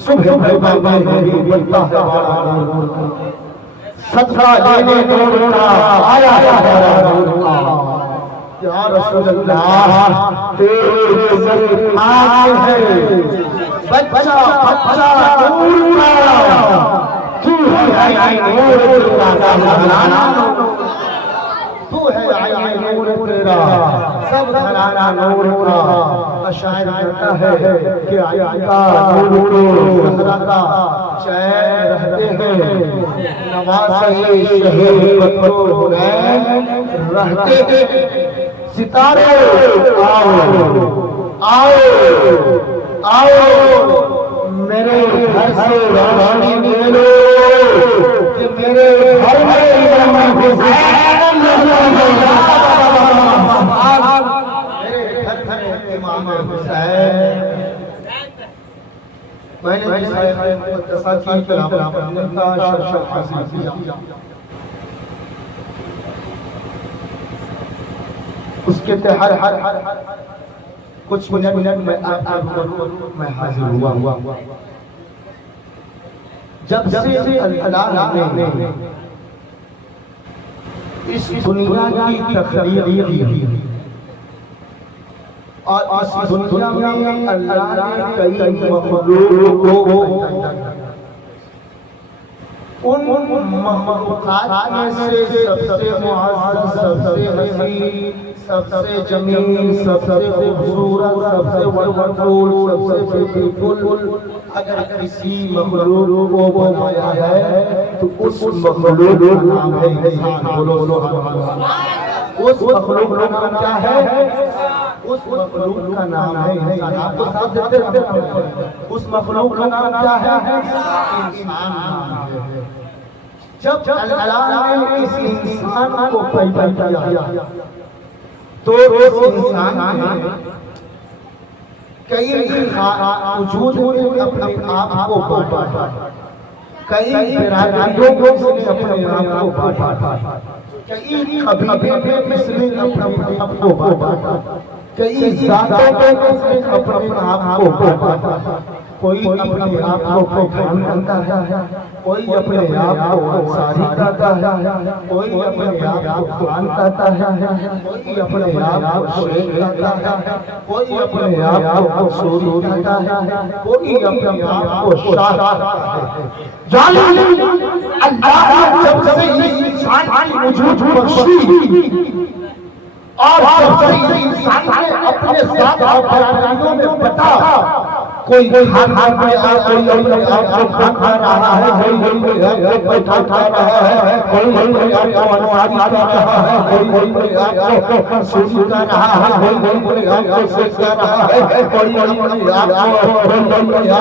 صبح پیدا میں بنتا ہے صدقہ لینے نور کا آیا ہے نور کا یا رسول اللہ تیرے جسم آج ہے بچہ بچہ نور کا تو ہے عین نور کا زمانہ تو ہے عین نور تیرا سب گھرانہ نور کا شاعر کہتا ہے کہ عین کا نور زہرا کا چین رہتے ہیں نواسے شہر بطور حنین رہتے ہیں ستارے آؤ آؤ آؤ میرے گھر سے روشنی لے لو کہ میرے گھر میں امام حسین میرے گھر میں امام حسین میں نے مقدسہ کی خلاف کا شرف حاصل کیا اس کے تحت کچھ منٹ میں میں حاضر ہوا جب سے اللہ نے اس دنیا کی تخلیق کی اور اس دنیا میں اللہ نے کئی مخلوق کو ان مخلوقات میں سے سب سے معزز سب سے حسین سب سے جمیل سب سے خوبصورت سب سے ونڈرفل سب سے بیوٹیفل اگر کسی مخلوق کو بنایا ہے تو اس مخلوق کا نام ہے انسان بولو سبحان اللہ اس مخلوق کا نام کیا ہے اس مخلوق کا نام ہے انسان آپ کو ساتھ دیتے ہیں اس مخلوق کا نام کیا ہے انسان جب اللہ نے اس انسان کو پیدا کیا تو اس انسان میں کئی وجود نے اپنے آپ کو بانٹا کئی برادریوں سے اپنے آپ کو بانٹا کئی قبیلے میں سے اپنے آپ کو بانٹا کئی ذاتوں سے اپنے آپ کو بانٹا کوئی اپنے آپ کو خان کہتا ہے کوئی اپنے آپ کو انصاری کہتا ہے کوئی اپنے آپ کو قرآن کہتا ہے کوئی اپنے آپ کو شیخ کہتا ہے کوئی اپنے آپ کو منصور کہتا ہے کوئی اپنے آپ کو شاہ کہتا ہے یعنی اللہ جب سے انسان کی وجود بخشی اور جب سے انسان نے اپنے ساتھ اور برادریوں میں بتا کوئی کھانا میں کوئی اپنے آپ کو کھا رہا ہے کوئی آپ کو بیٹھا کھا رہا ہے کوئی آپ کو انصاری کر رہا ہے کوئی آپ کو منصوری کر رہا ہے کوئی آپ کو شیخ کر رہا ہے کوئی آپ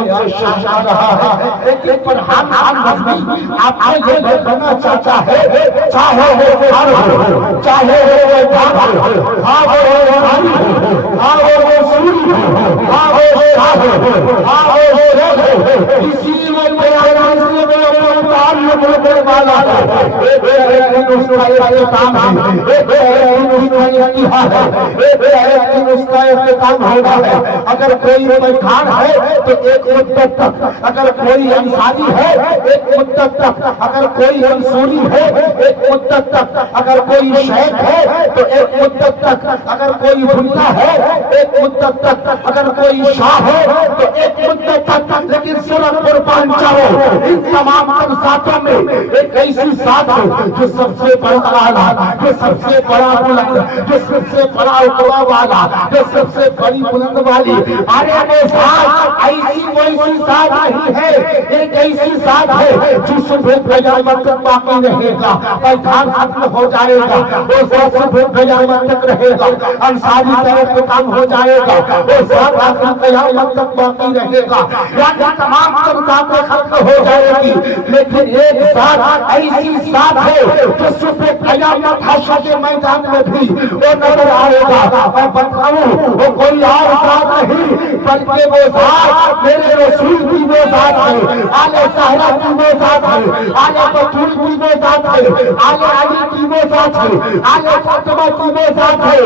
کو شاہ کر رہا ہے لیکن پر ہم نزدیک آپ کو یہ دیکھنا چاہتا ہے چاہے وہ ہر ہو چاہے وہ باب ہو ہاں وہ انصاری ہو ہاں وہ منصوری ہو ہاں وہ شاہ ہو اسی میں بیان سے میں اپنا تعلق رکھنے والا ہے لیکن اس کا اختتام ہے لیکن اس کا اتحاد ہے لیکن اس کا اختتام ہوگا ہے اگر کوئی پٹھان ہے تو ایک مدت تک اگر کوئی انصاری ہے ایک مدت تک اگر کوئی منصوری ہے ایک مدت تک اگر کوئی شیخ ہے تو ایک مدت تک اگر کوئی بھنتا ہے ایک مدت تک اگر کوئی شاہ ہے تو ایک مدت تک لیکن صرف قربان چاہو ان تمام ذاتوں میں ایک ایسی ذات ہے جو سب سے بڑا اعلیٰ جو سب سے بڑا بلند جو سب سے بڑا اقوا والا جو سب سے بڑی بلند والی آنے میں ذات ایسی ویسی ذات نہیں ہے ایک ایسی ذات ہے جو صبح قیامت تک باقی رہے گا پیغام ختم ہو جائے گا وہ ذات صبح قیامت تک رہے گا انصاری طرف پہ کام ہو جائے گا وہ ذات آخر قیامت تک باقی رہے گا یعنی تمام ذاتیں ختم ہو جائے گی لیکن ایک ذات ایسی ذات ہے جو صبح قیامت حشر کے میدان میں بھی وہ نظر آئے گا اور بتاؤں وہ کوئی اور ذات نہیں بلکہ وہ ذات میرے رسول کی وہ ذات ہے، آل زہرا کی وہ ذات ہے، آل بطول کی وہ ذات ہے، آل علی کی وہ ذات ہے، آل فاطمہ کی وہ ذات ہے،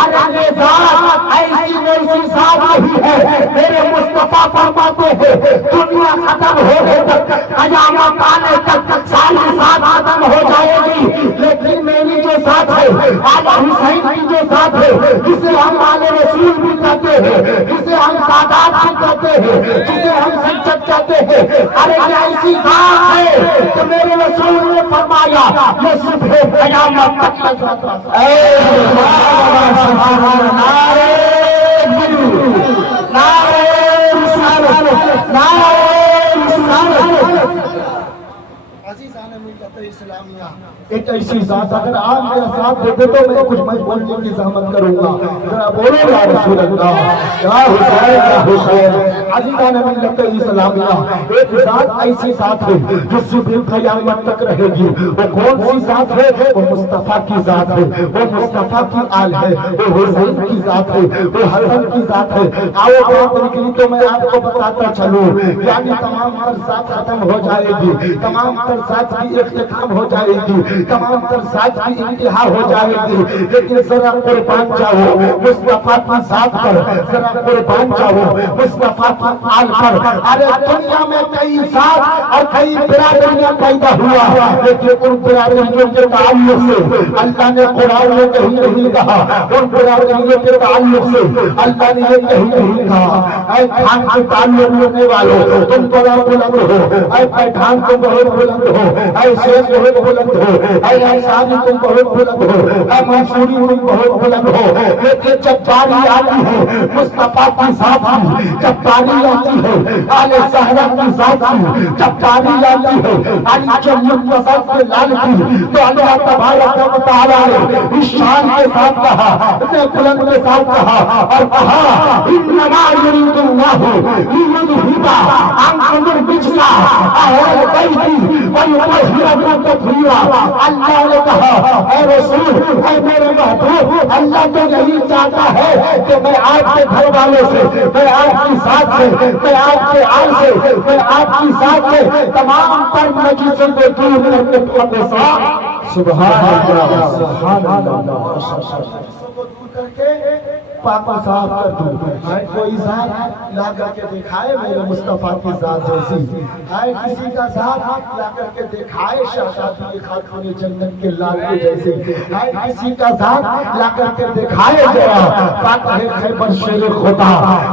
آل یہ ذات ایسی ویسی ذات نہیں ہے۔ میرے مصطفیٰ فرماتے ہیں دنیا ختم ہونے تک، قیامت آنے تک ساری ذات ختم ہو جائے گی، لیکن میری جو ذات ہے آل حسین کی جو ذات ہے، جسے ہم آل رسول بھی کہتے ہیں، جسے ہم سادات بھی کہتے ہیں، جسے ہم سجد کہتے ہیں، ارے یہ ایسی ذات ہے کہ میرے رسول نے فرمایا یہ صبح قیامت تک ایک ایسی ذات اگر آپ میرا ساتھ دیتے تو میں کچھ میں بولنے کی زحمت کروں گا، ذرا بولو یا رسول اللہ، یا حسین یا حسین۔ عزیزان ملت اسلامیہ، ایک ذات ایسی ذات ہے جو صبح قیامت تک رہے گی۔ وہ کون سی ذات ہے؟ وہ مصطفیٰ کی ذات ہے، وہ مصطفیٰ کی آل ہے، وہ حسین کی ذات ہے، وہ حسن کی ذات ہے۔ آؤ بات نکلی تو میں آپ کو بتاتا چلوں، یعنی تمام تر ذات ختم ہو جائے گی، تمام تر ذات کی اختتام ہو جائے گی، تمام تر ذات کی انتہا ہو جائے گی، لیکن ذرا قربان جاؤ مصطفیٰ کی ذات پر، ذرا قربان جاؤ مصطفیٰ کی آل پر۔ ارے دنیا میں کئی ذات اور کئی برادریاں پیدا ہوا، لیکن ان برادریوں کے تعلق سے اللہ نے قرآن میں کہیں نہیں کہا، ان برادریوں کے تعلق سے اللہ نے یہ کہیں نہیں کہا اے خان کے تعلق رکھنے والوں تم بہت بلند ہو، اے پٹھان تم بہت بلند ہو، اے شیخ بہت بلند ہو، اے انصاری تم بہت بلند ہو، اے منصوری تم بہت بلند ہو، لیکن جب باری آتی ہے مصطفیٰ کی ذات کی، جب باری آتی ہے آل زہرا کی ذات کی، جب باری آتی ہے علی کے منتصر کے لال کی، تو اللہ تبارک و تعالیٰ نے اس شان کے ساتھ کہا، اتنے بلند کے ساتھ کہا اور کہا انما یرید اللہ لیذھب عنکم الرجس اہل بیتی ویطہرکم تطہیرا۔ اللہ نے کہا اے رسول، اے میرے محبوب، اللہ تو یہی چاہتا ہے کہ میں آپ کے گھر والوں سے، میں آپ کی ذات سے، میں آپ کے آل سے، میں آپ کی ذات سے تمام تر نجسوں کو دور کر کے اپنے ساتھ سبحان اللہ سبحان اللہ کر کے پاک و صاف کر دوں۔ ہر کوئی ذات لا کر کے دکھائے میرے مصطفیٰ کی ذات جیسی، ہر کسی کا ذات لا کر کے دکھائے شہزادی خاتون جنت کے لال کے جیسے، ہر کسی کا ذات لا کر کے دکھائے گیا فاتح خیبر شیر خدا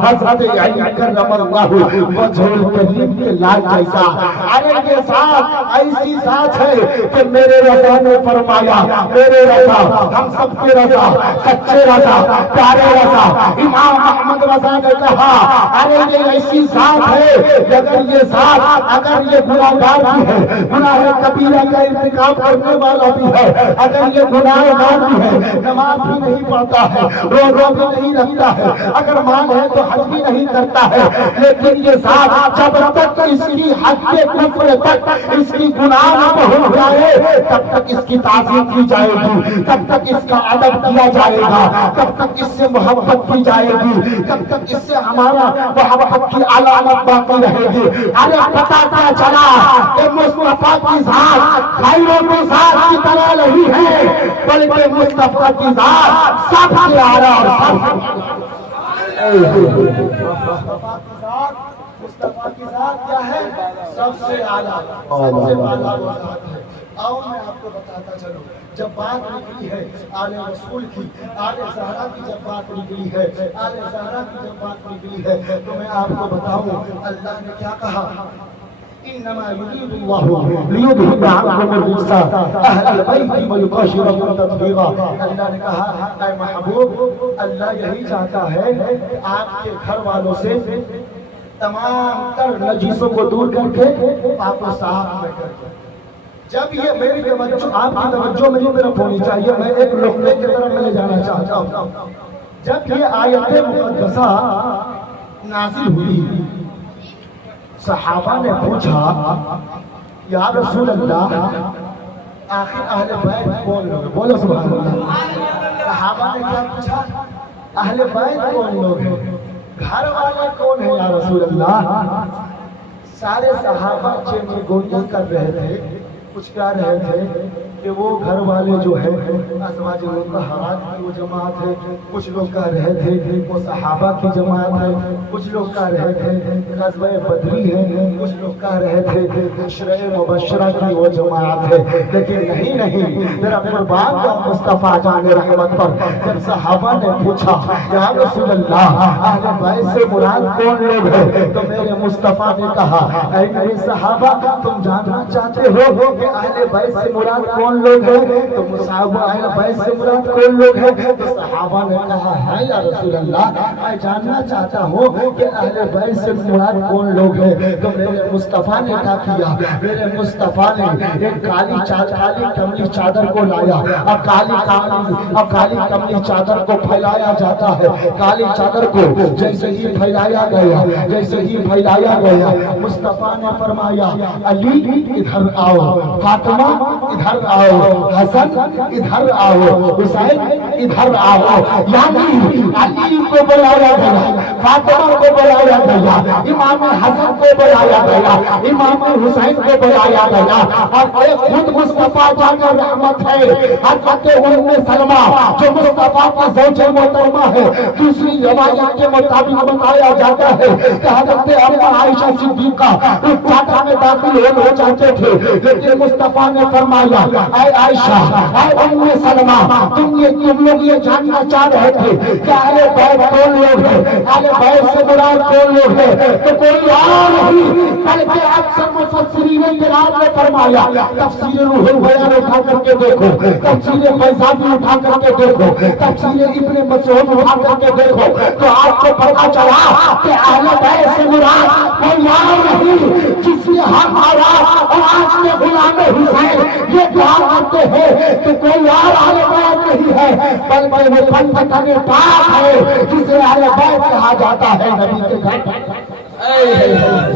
حضرت علی کرم اللہ وجہ الکریم کے لال جیسا۔ ارے یہ ذات ایسی ذات ہے کہ میرے رضا نے فرمایا، میرے رضا ہم سب کے رضا، سچے رضا، پیارے رضا، امام احمد رضا نے کہا ارے یہ ایسی ذات ہے کہ اگر یہ ذات اگر یہ گناہگار بھی ہے، گناہ کبیرہ کا ارتکاب کرنے والا بھی ہے، اگر یہ گناہگار بھی ہے، نماز بھی نہیں پڑھتا ہے، روزہ بھی نہیں رکھتا ہے، اگر مال ہے تو حج بھی نہیں کرتا ہے، لیکن یہ ذات جب تک اس کی حد کے کفر تک اس کی گناہ نہ پہنچ جائے تب تک اس کی تعظیم کی جائے گی، تب تک اس کا ادب کیا جائے گا، تب تک اس سے محبت کی جائے گی، تب تک اس سے ہمارا محبت کی علامت باقی رہے گی۔ ارے پتہ کیا چلا کہ مصطفیٰ کی ذات غیروں کی ذات کی طرح نہیں ہے، بلکہ مصطفیٰ کی ذات سب سے اعلیٰ اور مصطفیٰ کی ذات کیا ہے؟ سب سے اعلیٰ، سب سے اعلیٰ وہ ذات ہے۔ آؤ میں آپ کو بتاتا چلوں، جب بات نکلی ہے آل رسول کی، آل زہرا کی جب بات نکلی ہے، آل زہرا کی جب بات نکلی ہے تو میں آپ کو بتاؤں اللہ نے کیا کہا، انما یرید اللہ لیذھب عنکم الرجس اہل البیت ویطہرکم تطہیرا۔ اللہ نے کہا اے محبوب، اللہ یہی چاہتا ہے کہ آپ کے گھر والوں سے تمام تر نجیسوں کو دور کر کے پاک و صاف میں کر کے۔ جب یہ میری توجہ، آپ کی توجہ میری طرف ہونی چاہیے، میں ایک نقطے کی طرف لے جانا چاہتا ہوں۔ جب یہ آیت مقدسہ نازل ہوئی، صحابہ نے پوچھا یا رسول اللہ آخر اہل بیت کون لوگ ہیں؟ بولو سبحان اللہ۔ صحابہ نے کیا پوچھا؟ اہل بیت کون لوگ ہیں؟ گھر والے کون ہیں یا رسول اللہ؟ سارے صحابہ چینی گوئیاں کر رہے تھے، کچھ کہہ رہے تھے کہ وہ گھر والے جو ہے ازواج مطہرات کی وہ جماعت ہے، کچھ لوگ کہہ رہے تھے وہ صحابہ کی جماعت ہے، کچھ لوگ کہہ رہے تھے غزوہ بدری ہے، کچھ لوگ کہہ رہے تھے عشرہ مبشرہ کی وہ جماعت ہے، لیکن نہیں میرا قربان کا مصطفیٰ جان رحمت پر جب صحابہ نے پوچھا یا رسول اللہ اہل بیت سے مراد کون لوگ ہیں، تو میرے مصطفیٰ نے کہا اے میرے صحابہ تم جاننا چاہتے ہو کہ اہل بیت سے مراد کون لوگ ہیں، تو صحابہ اہل بیت سے مراد کون لوگ ہیں، تو صحابہ نے کہا ہے یا رسول اللہ میں جاننا چاہتا ہوں کہ اہل بیت سے مراد کون لوگ ہیں، تو میرے مصطفیٰ نے کہا کیا، میرے مصطفیٰ نے ایک کالی کملی چادر کو لایا اور کالی کملی چادر کو پھیلایا جاتا ہے، کالی چادر کو جیسے ہی پھیلایا گیا مصطفیٰ نے فرمایا علی ادھر آؤ، فاطمہ ادھر آؤ، حسن ادھر آؤ، حسین ادھر آؤ، یعنی علی کو بلایا گیا، فاطمہ کو بلایا گیا، امام حسن کو بلایا گیا، امام حسین کو بلایا گیا، اور ایک خود مصطفیٰ جان رحمت ہے حضرت ام سلمہ جو مصطفیٰ کی زوج محترمہ ہے، دوسری روایت کے مطابق بتایا جاتا ہے کہ حضرت اما عائشہ صدیقہ اس چادر میں داخل ہو جاتے تھے، لیکن مصطفیٰ نے فرمایا اے عائشہ اے ام سلمہ تم لوگ یہ جاننا چاہ رہے تھے کہ اہل بیت کون لوگ ہیں، اہل بیت سے مراد کون لوگ ہیں، تو کوئی اور نہیں بلکہ اکثر مفسرین کرام نے فرمایا تفسیر روح البیان اٹھا کر کے دیکھو، تفسیر بیضاوی اٹھا کر کے دیکھو، تفسیر ابن مسعود اٹھا کر کے دیکھو، تو آپ کو پتا چلا کہ اہل بیت سے مراد کوئی اور نہیں جس نے ہم اور آج کے غلام حسین یہ دعا کرتے ہیں کہ کوئی اور اہل بیت نہیں ہے بلکہ وہ پنجتن پاک ہے جسے اہل بیت کہا جاتا ہے نبی کے گھر۔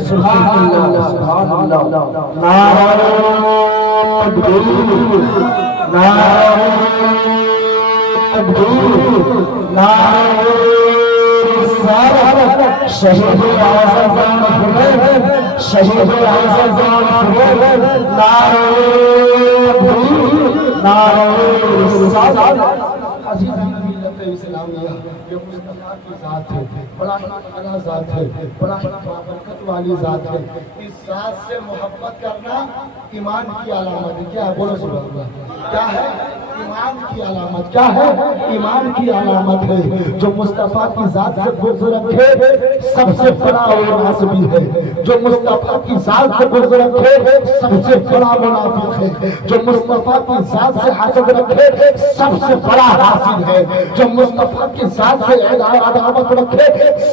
سبحان اللہ سبحان اللہ، نعرہ تکبیر، نعرہ تکبیر، نعرہ رسالت، شہید اعظم حسین، شہید اعظم حسین، نعرہ تکبیر، نعرہ رسالت۔ عزیزان ملت اسلامیہ یہ مصطفیٰ کی ذات ہے، بڑا بڑا ذات ہے، بڑا برکت والی ذات ہے، اس ذات سے محبت کرنا ایمان کی علامت ہے۔ کیا ہے بولو سبحان اللہ، کیا ہے ایمان کی علامت، کیا ہے ایمان کی علامت ہے۔ جو مصطفیٰ کی ذات سے بغض رکھے سب سے بڑا ناصبی ہے، جو مصطفیٰ کی ذات سے بغض رکھے سب سے بڑا منافق ہے، جو مصطفیٰ کی ذات سے حسد رکھے سب سے بڑا حاسد ہے، جو مصطفیٰ کی ذات سے عداوت رکھے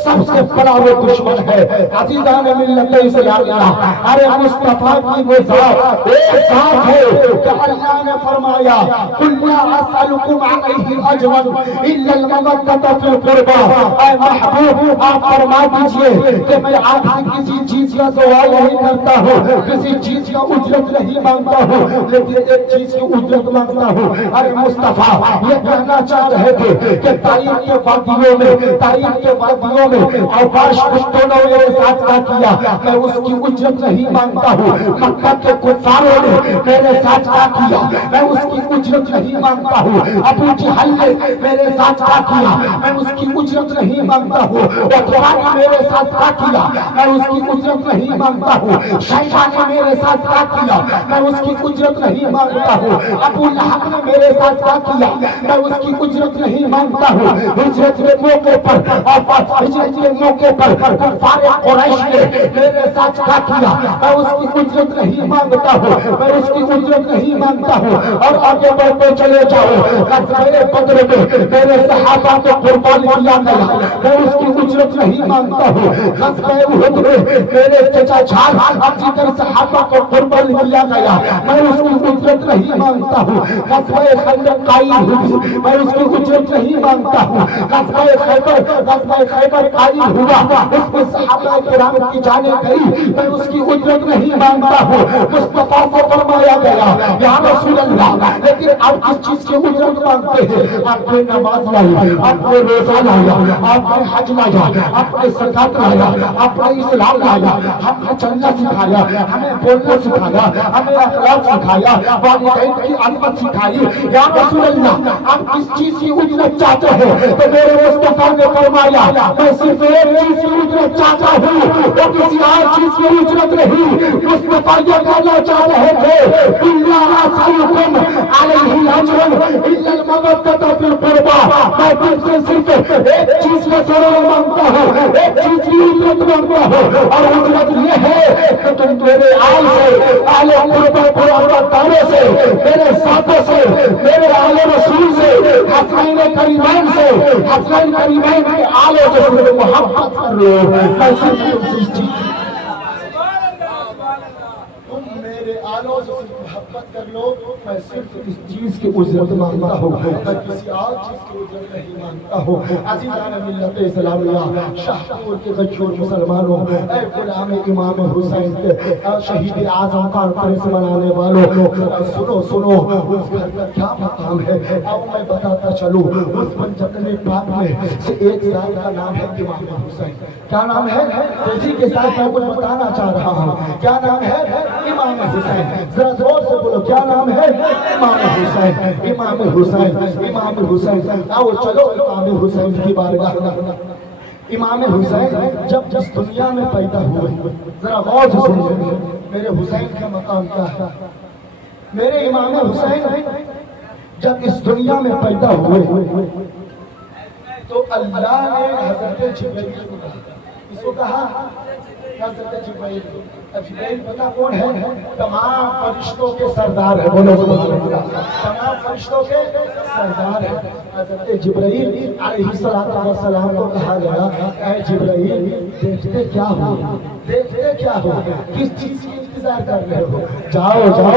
سب سے بڑا وہ دشمن ہے۔ عزیزان ملت اسلامیہ ارے مصطفیٰ کی وہ ذات ایک ذات ہے کہ اللہ نے فرمایا قُلْ لَا أَسْأَلُكُمْ عَلَيْهِ أَجْرًا إِلَّا الْمَوَدَّةَ فِي الْقُرْبَى۔ اے محبوب آپ فرما دیجئے کہ میں آپ سے کسی چیز کا سوال نہیں کرتا ہوں، کسی چیز کا اجرت نہیں مانگتا ہوں، لیکن ایک چیز کی اجرت مانگتا ہوں۔ ارے مصطفیٰ یہ کہنا چاہ رہے تھے کہ تاریخ کے وادیوں میں اوقاش کشتوں نے میرے ساتھ کیا کیا، میں اس کی اجرت نہیں مانگتا ہوں۔ مکہ کے کفاروں نے میرے ساتھ کیا، میں اس کی اجرت نہیں مانگتا ہوں۔ ابو جہل نے میرے ساتھ کیا، میں اس کی اجرت نہیں مانگتا ہوں۔ عتبہ نے میرے ساتھ کیا، میں اس کی اجرت نہیں مانگتا ہوں۔ شیبہ نے میرے ساتھ کیا، میں اس کی اجرت نہیں مانگتا ہوں۔ ابو لہب نے میرے ساتھ کیا، میں اس کی اجرت نہیں مانگتا ہوں۔ ہجرت کے موقع پر اور ہجرت کے موقع پر کفار قریش نے میرے ساتھ کیا، میں اس کی اجرت نہیں مانگتا ہوں، میں اس کی اجرت نہیں مانگتا ہوں۔ اور آگے بڑھتے چلے جاؤ، غزوہ بدر میں میرے صحابہ کو قربان کیا گیا، میں اس کی اجرت نہیں مانگتا ہوں۔ غزوہ احد میں میرے چچا جان ابوبکر صحابہ کو قربان کیا گیا، میں اس کی اجرت نہیں مانگتا ہوں۔ غزوہ خندق قائم ہوئی، میں اس کی اجرت نہیں مانگتا ہوں۔ غزوہ خیبر قائم ہوا، اس میں صحابہ کرام کی جانیں گئی، میں اس کی اجرت نہیں مانگتا ہوں۔ مصطفیٰ سے فرمایا گیا یا رسول اللہ لیکن آپ کس چیز کی اجرت مانگتے ہیں؟ آپ نے نماز لائی، آپ نے روزہ لایا، آپ نے حج لایا، آپ نے زکات لایا، آپ نے اسلام لایا، سکھایا، ہمیں چلنا سکھایا، ہمیں بولنا سکھایا، ہمیں اخلاق سکھایا، والدین کی عظمت سکھائی۔ یا رسول اللہ آپ کس چیز کی اجرت چاہتے ہیں؟ تو میرے مصطفیٰ نے فرمایا میں صرف ایک چیز کی اجرت چاہتا ہوں، وہ کسی اور چیز کی اجرت نہیں۔ مصطفیٰ یہ کہنا چاہ رہے تھے اِنَّا أَسْأَلُكُمْ عَلَيْهِ أَجْرًا إِلَّا الْمَوَدَّةَ فِي الْقُرْبَى، میں تم سے صرف ایک چیز کا ثواب مانگتا ہوں، ایک چیز کی اجرت مانگتا ہوں، اور اجرت یہ ہے کہ تم میرے آل سے، آل قربا قربانوں سے، میرے ساتھوں سے، میرے آل رسول سے، حسنین کریمین سے، حسنین کریمین کے آلوں سے صرف محبت کر لو۔ میں صرف تم سے اس چیز تم میرے آلوں سے محبت کر لو، میں صرف اس چیز کی اجرت مانگتا ہوں، میں کسی اور چیز کی اجرت نہیں مانگتا ہوں۔ عزیزان ملت اسلامیہ، شاہپور کے مشہور مسلمانوں، اے غلام امام حسین کے شہید اعظم کانفرنس منانے والوں، سنو سنو اس گھر کا کیا مقام ہے، اب میں بتاتا چلوں۔ اس منجمد پاک میں سے ایک سال کا نام ہے امام حسین۔ کیا نام ہے؟ اسی کے ساتھ میں کچھ بتانا چاہ رہا ہوں۔ کیا نام ہے؟ امام حسین۔ ذرا زور سے بولو، کیا نام ہے؟ امام حسین، امام حسین، امام حسین۔ آؤ چلو امام حسین کی بارگاہ میں۔ امام حسین جب جس دنیا میں پیدا ہوئے، ذرا غور سے سنیے میرے حسین کا مقام کیا ہے۔ میرے امام حسین جب اس دنیا میں پیدا ہوئے تو اللہ نے حضرت جبرائیل کو کہا، اس کو کہا حضرت جبرائیل۔ جبرائیل پتہ کون ہے؟ تمام فرشتوں کے سردار ہے، بولو سبحان اللہ، تمام فرشتوں کے سردار ہے۔ حضرت جبرائیل علیہ السلام کو کہا گیا اے جبرائیل دیکھتے کیا ہو، دیکھتے کیا ہو، کس چیز کی انتظار کر رہے ہو؟ جاؤ جاؤ،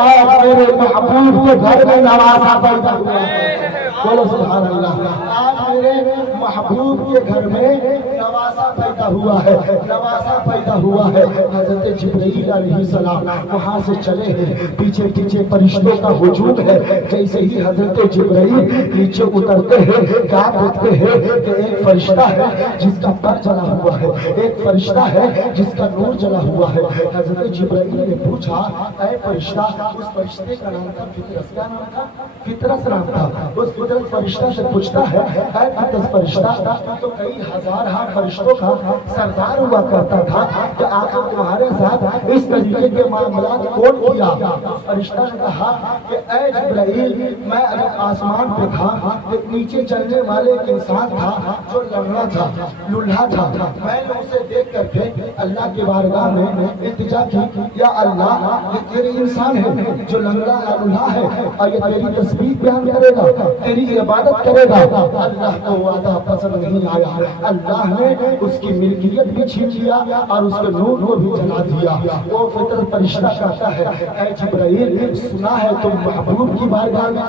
آج میرے محبوب کے گھر میں نوازا پیدا ہوا ہے، بولو سبحان اللہ۔ آج میرے محبوب کے گھر میں نوازا پیدا ہوا ہے، نوازا پیدا ہوا ہے۔ حضرت جبرائیل علیہ السلام وہاں سے چلے ہیں، پیچھے پیچھے فرشتوں کا ہجوم ہے۔ جیسے ہی حضرت جبرائیل نیچے اترتے ہیں، کیا دیکھتے ہیں کہ ایک فرشتہ ہے جس کا پر جلا ہوا ہے، ایک فرشتہ ہے جس کا نور جلا ہوا ہے۔ حضرت جبرائیل نے پوچھا اے فرشتہ، اس فرشتے کا نام تھا فطرس، کیا نام تھا؟ فطرس نام تھا۔ اس فطرس فرشتہ سے پوچھتا ہے اے فطرس فرشتہ، تو کئی ہزار فرشتوں کا سردار ہوا کرتا تھا کہ آخر تمہارے ساتھ اس طریقے کے معاملات کون کیا؟ فرشتہ نے کہا کہ اے جبرائیل میں اگر آسمان پہ تھا تو نیچے چلنے والے ایک انسان تھا جو لنگڑا تھا، لولہا تھا، میں نے اسے دیکھ کر کے اللہ کی بارگاہ میں التجا کی یا اللہ یہ تیرے انسان ہے جو لنگڑا لولہا ہے اور یہ تیری تسبیح بیان کرے گا، تیری عبادت کرے گا۔ اللہ کو وعدہ پسند نہیں آیا، اللہ نے اس کی ملکیت بھی چھین لیا اور اس کے نور کو بھی جلا دیا۔ وہ فطرت فرشتہ کہتا ہے اے جبرائیل سنا ہے تم محبوب کی بارگاہ میں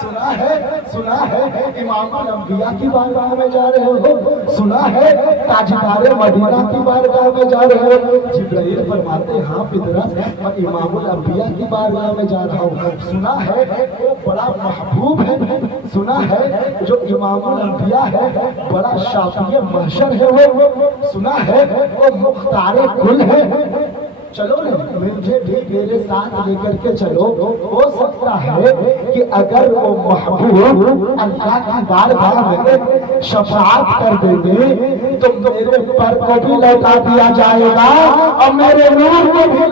سنا ہے امام الانبیاء کی بارگاہ میں جا رہے ہو، سنا ہے تاجدار مدینہ کی بارگاہ میں جا رہے ہو۔ جبرائیل فرماتے ہاں فطرت میں امام الانبیاء کی بارگاہ میں جا رہا ہوں۔ سنا ہے وہ بڑا محبوب ہے، سنا ہے جو امام الانبیاء ہے بڑا شافی محشر ہے، وہ سنا ہے وہ مختار کل ہے۔ چلو مجھے بھی میرے ساتھ لے کر کے چلو، ہو سکتا ہے کہ اگر وہ محبوب اللہ کی بارگاہ میں شفاعت کر دیں گے تو میرے پر کو بھی لوٹا دیا جائے گا اور میرے نور کو بھی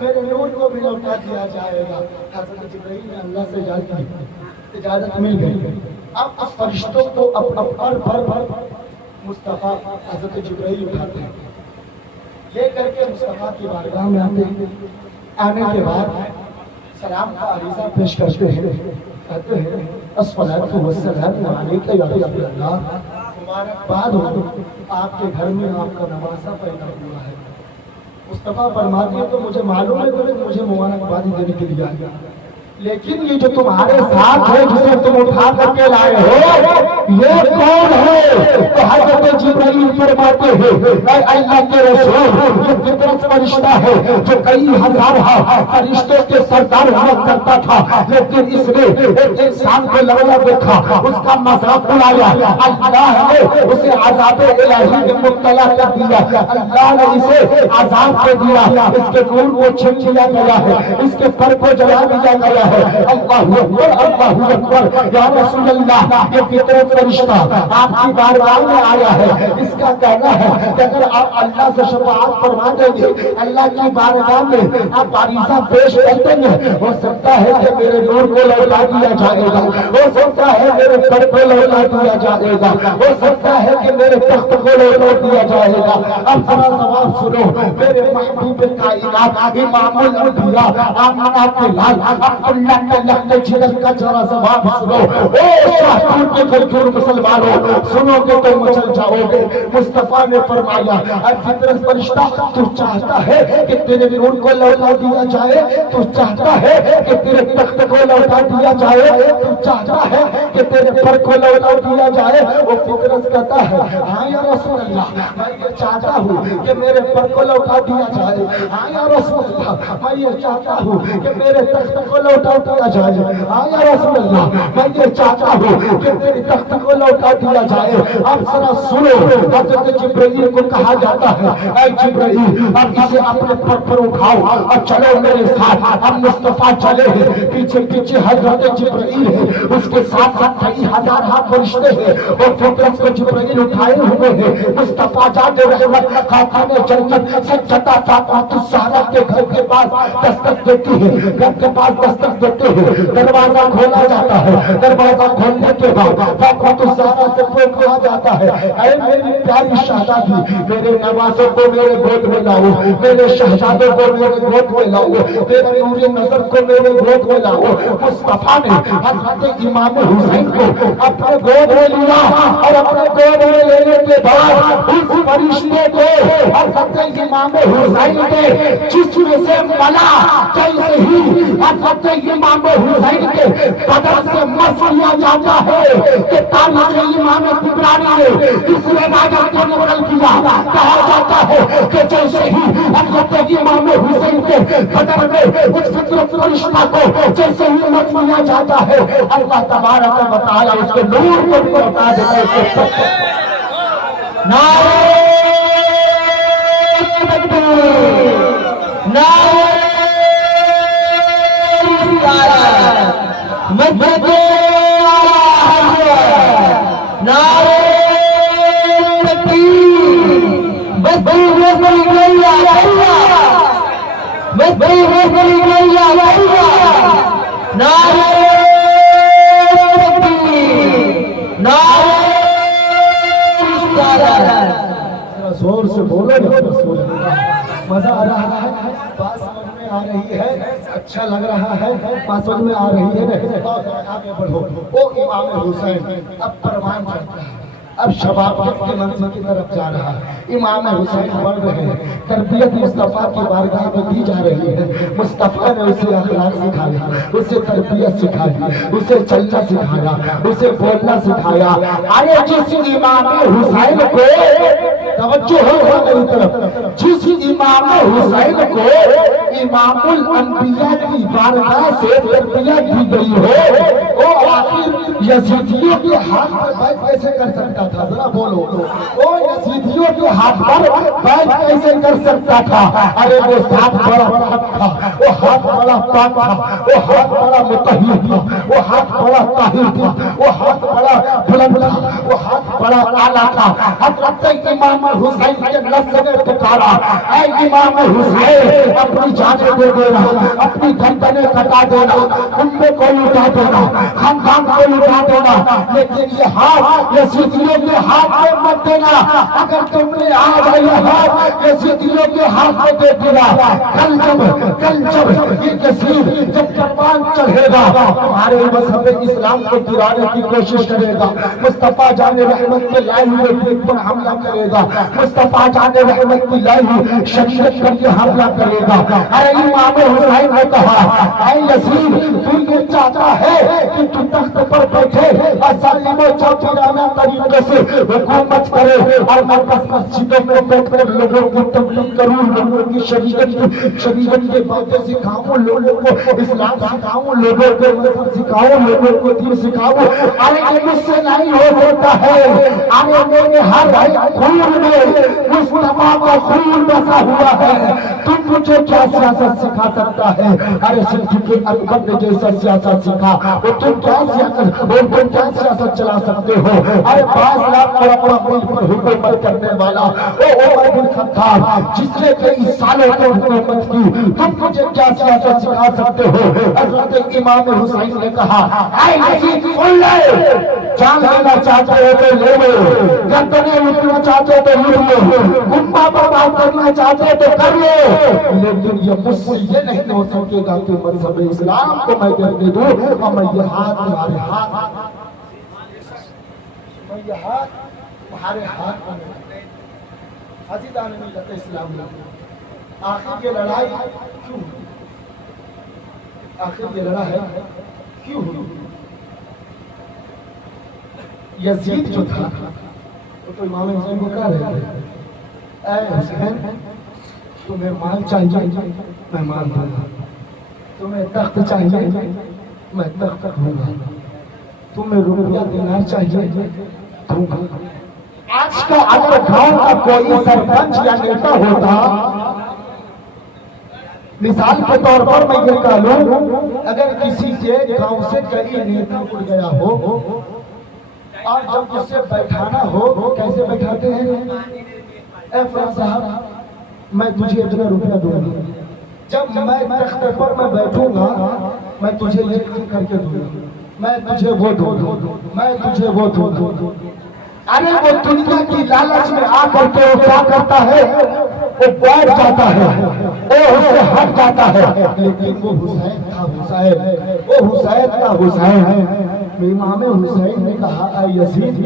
میرے نور کو بھی لوٹا دیا جائے گا۔ حضرت جبرائیل نے اللہ سے اجازت مل گئی۔ اب اس فرشتوں کو پر مصطفیٰ حضرت جبرائیل اٹھاتے ہیں، لے کر کے مصطفیٰ کی بارگاہ میں آتے ہیں۔ آنے کے بعد سلام کا عریضہ پیش کرتے ہیں، کہتے ہیں الصلاۃ والسلام علیک یا رسول اللہ، مبارکباد ہو آپ کے گھر میں آپ کا نواسا پیدا ہوا ہے۔ مصطفیٰ فرماتے ہیں تو مجھے معلوم ہے کہ مجھے مبارکباد دینے کے لیے آیا، لیکن یہ جو تمہارے ساتھ ہے جسے تم اٹھا کر کے لائے ہو یہ کون ہے؟ تو حضرت جبرائیل فرماتے ہیں اے اللہ کے رسول یہ فطرت فرشتہ ہے جو کئی ہزار فرشتوں کے سردار ہوا کرتا تھا، لیکن اس نے ایک انسان کو لولا دیکھا، اس کا مذاق اڑایا، اللہ نے اسے عذاب الہی میں مبتلا کر دیا، اللہ نے اسے عذاب دے دیا، اس کے نور کو چھین لیا گیا ہے، اس کے پر کو جلا دیا گیا ہے۔ اللہ اکبر اللہ اکبر، یا رسول اللہ یہ فطرت فرشتہ آپ کی بارگاہ میں آیا ہے، اس کا کہنا ہے کہ اگر آپ اللہ سے شفاعت فرما دیں گے، اللہ کی بارگاہ میں آپ عریضہ پیش کر دیں گے، ہو سکتا ہے کہ میرے نور کو لوٹا دیا جائے گا، ہو سکتا ہے میرے پر کو لوٹا دیا جائے گا، ہو سکتا ہے کہ میرے تخت کو لوٹا دیا جائے گا۔ اب ذرا جواب سنو میرے محبوب کائنات امام الانبیاء آمنہ کے لال عبداللہ کے لخت جگر کا ذرا جواب سنو۔ اے شاہدور کے گھر مسلمانوں سنو گے تو مچل جاؤ گے۔ مصطفیٰ نے فرمایا اے فطرت فرشتہ تو چاہتا ہے کہ تیرے نور کو لوٹا دیا جائے، تو چاہتا ہے کہ تیرے تخت کو لوٹا دیا جائے، تو چاہتا ہے کہ تیرے پر کو لوٹا دیا جائے۔ وہ فطرت کہتا ہے ہاں یا رسول اللہ میں یہ چاہتا ہوں کہ میرے پر کو لوٹا دیا جائے، ہاں یا رسول اللہ میں یہ چاہتا ہوں کہ میرے تخت کو لوٹا دیا جائے، ہاں یا رسول اللہ میں یہ چاہتا ہوں کہ میرے تخت کو لوٹا دیا جائے۔ اب ذرا سنو حضرت جبرائیل کو کہا جاتا ہے اے جبرائیل اب اسے اپنے پر اٹھاؤ اور چلو میرے ساتھ۔ اب مصطفیٰ چلے ہیں، پیچھے پیچھے حضرت جبرائیل ہے، اس کے ساتھ ساتھ کئی ہزار فرشتے ہیں اور فطرت کو جبرائیل اٹھائے ہوئے ہیں۔ مصطفیٰ جاتے رحمت خاتون جنت سجدہ فاطمہ الزہرا کے گھر کے پاس دستک دیتی ہے، گھر کے پاس دستک دیتے ہیں، دروازہ کھولا جاتا ہے، دروازہ کھولنے کے بعد فاطمہ الزہرا سے کہا جاتا ہے اے میری پیاری شہزادی میرے نوازوں کو میرے گود میں لاؤ، میرے شہزادوں کو میرے گود میں لاؤ، میرے نور نظر کو میرے گود میں لاؤ۔ مصطفیٰ نے حضرت امام حسین کو اپنے گود میں لیا اور اپنے گود میں لینے کے بعد اس فرشتے کو حضرت امام حسین کے جسم سے ملا، جیسے ہی حضرت امام حسین کے بدن سے مس لیا جاتا ہے کہ تاریخ امام طبرانی نے اس روایت کو نقل کیا، کہا جاتا ہے کہ جیسے ہی حضرت امام حسین کے بدن میں اس فطرت فرشتہ کو جیسے ہی مس لیا جاتا ہے اللہ تبارک و تعالی اس کے نور کو بھی بتا دیتا ہے۔ نعرہ تکبیر، نعرہ رسالت، مسجد نعرہ تکبیر، بس بھئی بس بھئی نعرہ تکبیر، نعرہ رسالت۔ زور سے بولو نا رسول اللہ، مزہ آ رہا ہے، بات سمجھ میں آ رہی ہے، اچھا لگ رہا ہے، بات سمجھ میں آ رہی ہے۔ آگے بڑھو، او امام حسین اب پروان چڑھتا ہے، اب شبابت کے منزل کی طرف جا رہا ہے۔ امام حسین بڑھ رہے ہیں، تربیت مصطفیٰ کی بارگاہ میں دی جا رہی ہے۔ مصطفیٰ نے اسے اخلاق سکھایا، اسے تربیت سکھائی، اسے چلنا سکھایا، اسے بولنا سکھایا۔ آئے جس امام حسین کو توجہ ہو میری طرف، جس امام حسین کو امام الانبیاء کی بارگاہ سے تربیت دی گئی ہو، وہ آخر یزیدیوں کے ہاتھ پر بیعت کیسے کر سکتا تھا؟ ذرا بولو، وہ یزیدیوں کے ہاتھ پر بیعت کیسے کر سکتا تھا؟ ارے وہ ہاتھ بڑا پاک تھا، وہ ہاتھ بڑا پاک تھا، وہ ہاتھ بڑا مطہر تھا، وہ ہاتھ بڑا طاہر تھا، وہ ہاتھ بڑا بلند تھا، وہ ہاتھ بڑا اعلیٰ تھا۔ حضرت امام حسین کے لفظ نے پکارا اے امام حسین اپنی جانیں دے دینا، اپنی گردنیں کٹا دینا، خندے کو لٹا دینا، خاندان کو لٹا دینا، لیکن یہ ہاتھ یزیدیوں کے ہاتھ میں مت دینا۔ اگر تم نے آج یہ ہاتھ یزیدیوں کے ہاتھ میں دے دیا، کل جب یہ یزید جب پروان چڑھے گا ہمارے مذہب اسلام کو گرانے کی کوشش کرے گا، مصطفیٰ جان رحمت کے لائن میں پر حملہ کرے گا، مصطفیٰ جان رحمت اللہ شریعت پر یہ حملہ کرے گا۔ ارے امام حسین نے کہا اے یزید تو یہ چاہتا ہے کہ تو تخت پر بیٹھے اور ظالم و چوکیدارانہ طریقے سے حکومت کرے اور میں بس مسجدوں میں بیٹھ کر لوگوں کو تبلیغ کروں، لوگوں کی شریعت کے باتیں سکھاؤں، لوگوں کو اسلام سکھاؤں، لوگوں کو مذہب سکھاؤں، لوگوں کو دین سکھاؤں؟ ارے یہ مجھ سے نہیں ہو سکتا ہے۔ ارے میرے ہر خون میں مصطفیٰ کا خون بسا ہوا ہے، تم مجھے کیا سیاست سکھا سکتا ہے؟ ارے صدیق اکبر نے جیسا سیاست سکھا وہ تم کیا سیاست چلا سکتے ہو؟ ارے 5 لاکھ مربع میل پر حکومت کرنے والا وہ عمر بن خطاب جس نے کئی سالوں تک حکومت کی، تم مجھے کیا سیاست سکھا سکتے ہو؟ حضرت امام حسین نے کہا اے یزید سن لے، جان لینا چاہتے ہو تو لے لو، گردنیں اٹھنا چاہتے ہو تو لوٹ لو، گنبہ برباد کرنا چاہتے ہو تو کر لو، لیکن یہ مجھ سے یہ نہیں ہو سکے گا کہ مذہب اسلام کو میں کرنے دوں اور میں یہ ہاتھ تمہارے ہاتھ میں عزیزان ملت اسلام میں آخر یہ لڑائی کیوں ہوئی؟ آخر یہ لڑا ہے کیوں ہوئی؟ یزید جو تھا وہ تو امام حسین کو کہہ رہے تھے اے حسین تمہیں مال چاہیے میں مال دوں گا، تمہیں تخت چاہیے میں تخت دوں گا، تمہیں روپیہ دینار چاہیے دوں گا۔ آج کا اگر گاؤں کا کوئی سرپنچ یا نیتا ہوتا، مثال کے طور پر میں یہ کہہ لوں اگر کسی کے گاؤں سے کئی نیتا اڑ گیا ہو اور جب اس سے بیٹھانا ہو کیسے بیٹھاتے ہیں؟ اے فلاں صاحب میں تجھے اتنا روپیہ دوں گا، جب میں تخت پر میں بیٹھوں گا میں تجھے یہ کر کے دوں گا، میں تجھے وہ دوں گا، میں تجھے وہ دوں گا۔ ارے وہ دنیا کی لالچ میں آ کر کے وہ کیا کرتا ہے؟ وہ بیٹھ جاتا ہے، وہ اس سے ہٹ جاتا ہے، لیکن وہ حسین کا حسین ہے۔ امام حسین نے کہا اے یزید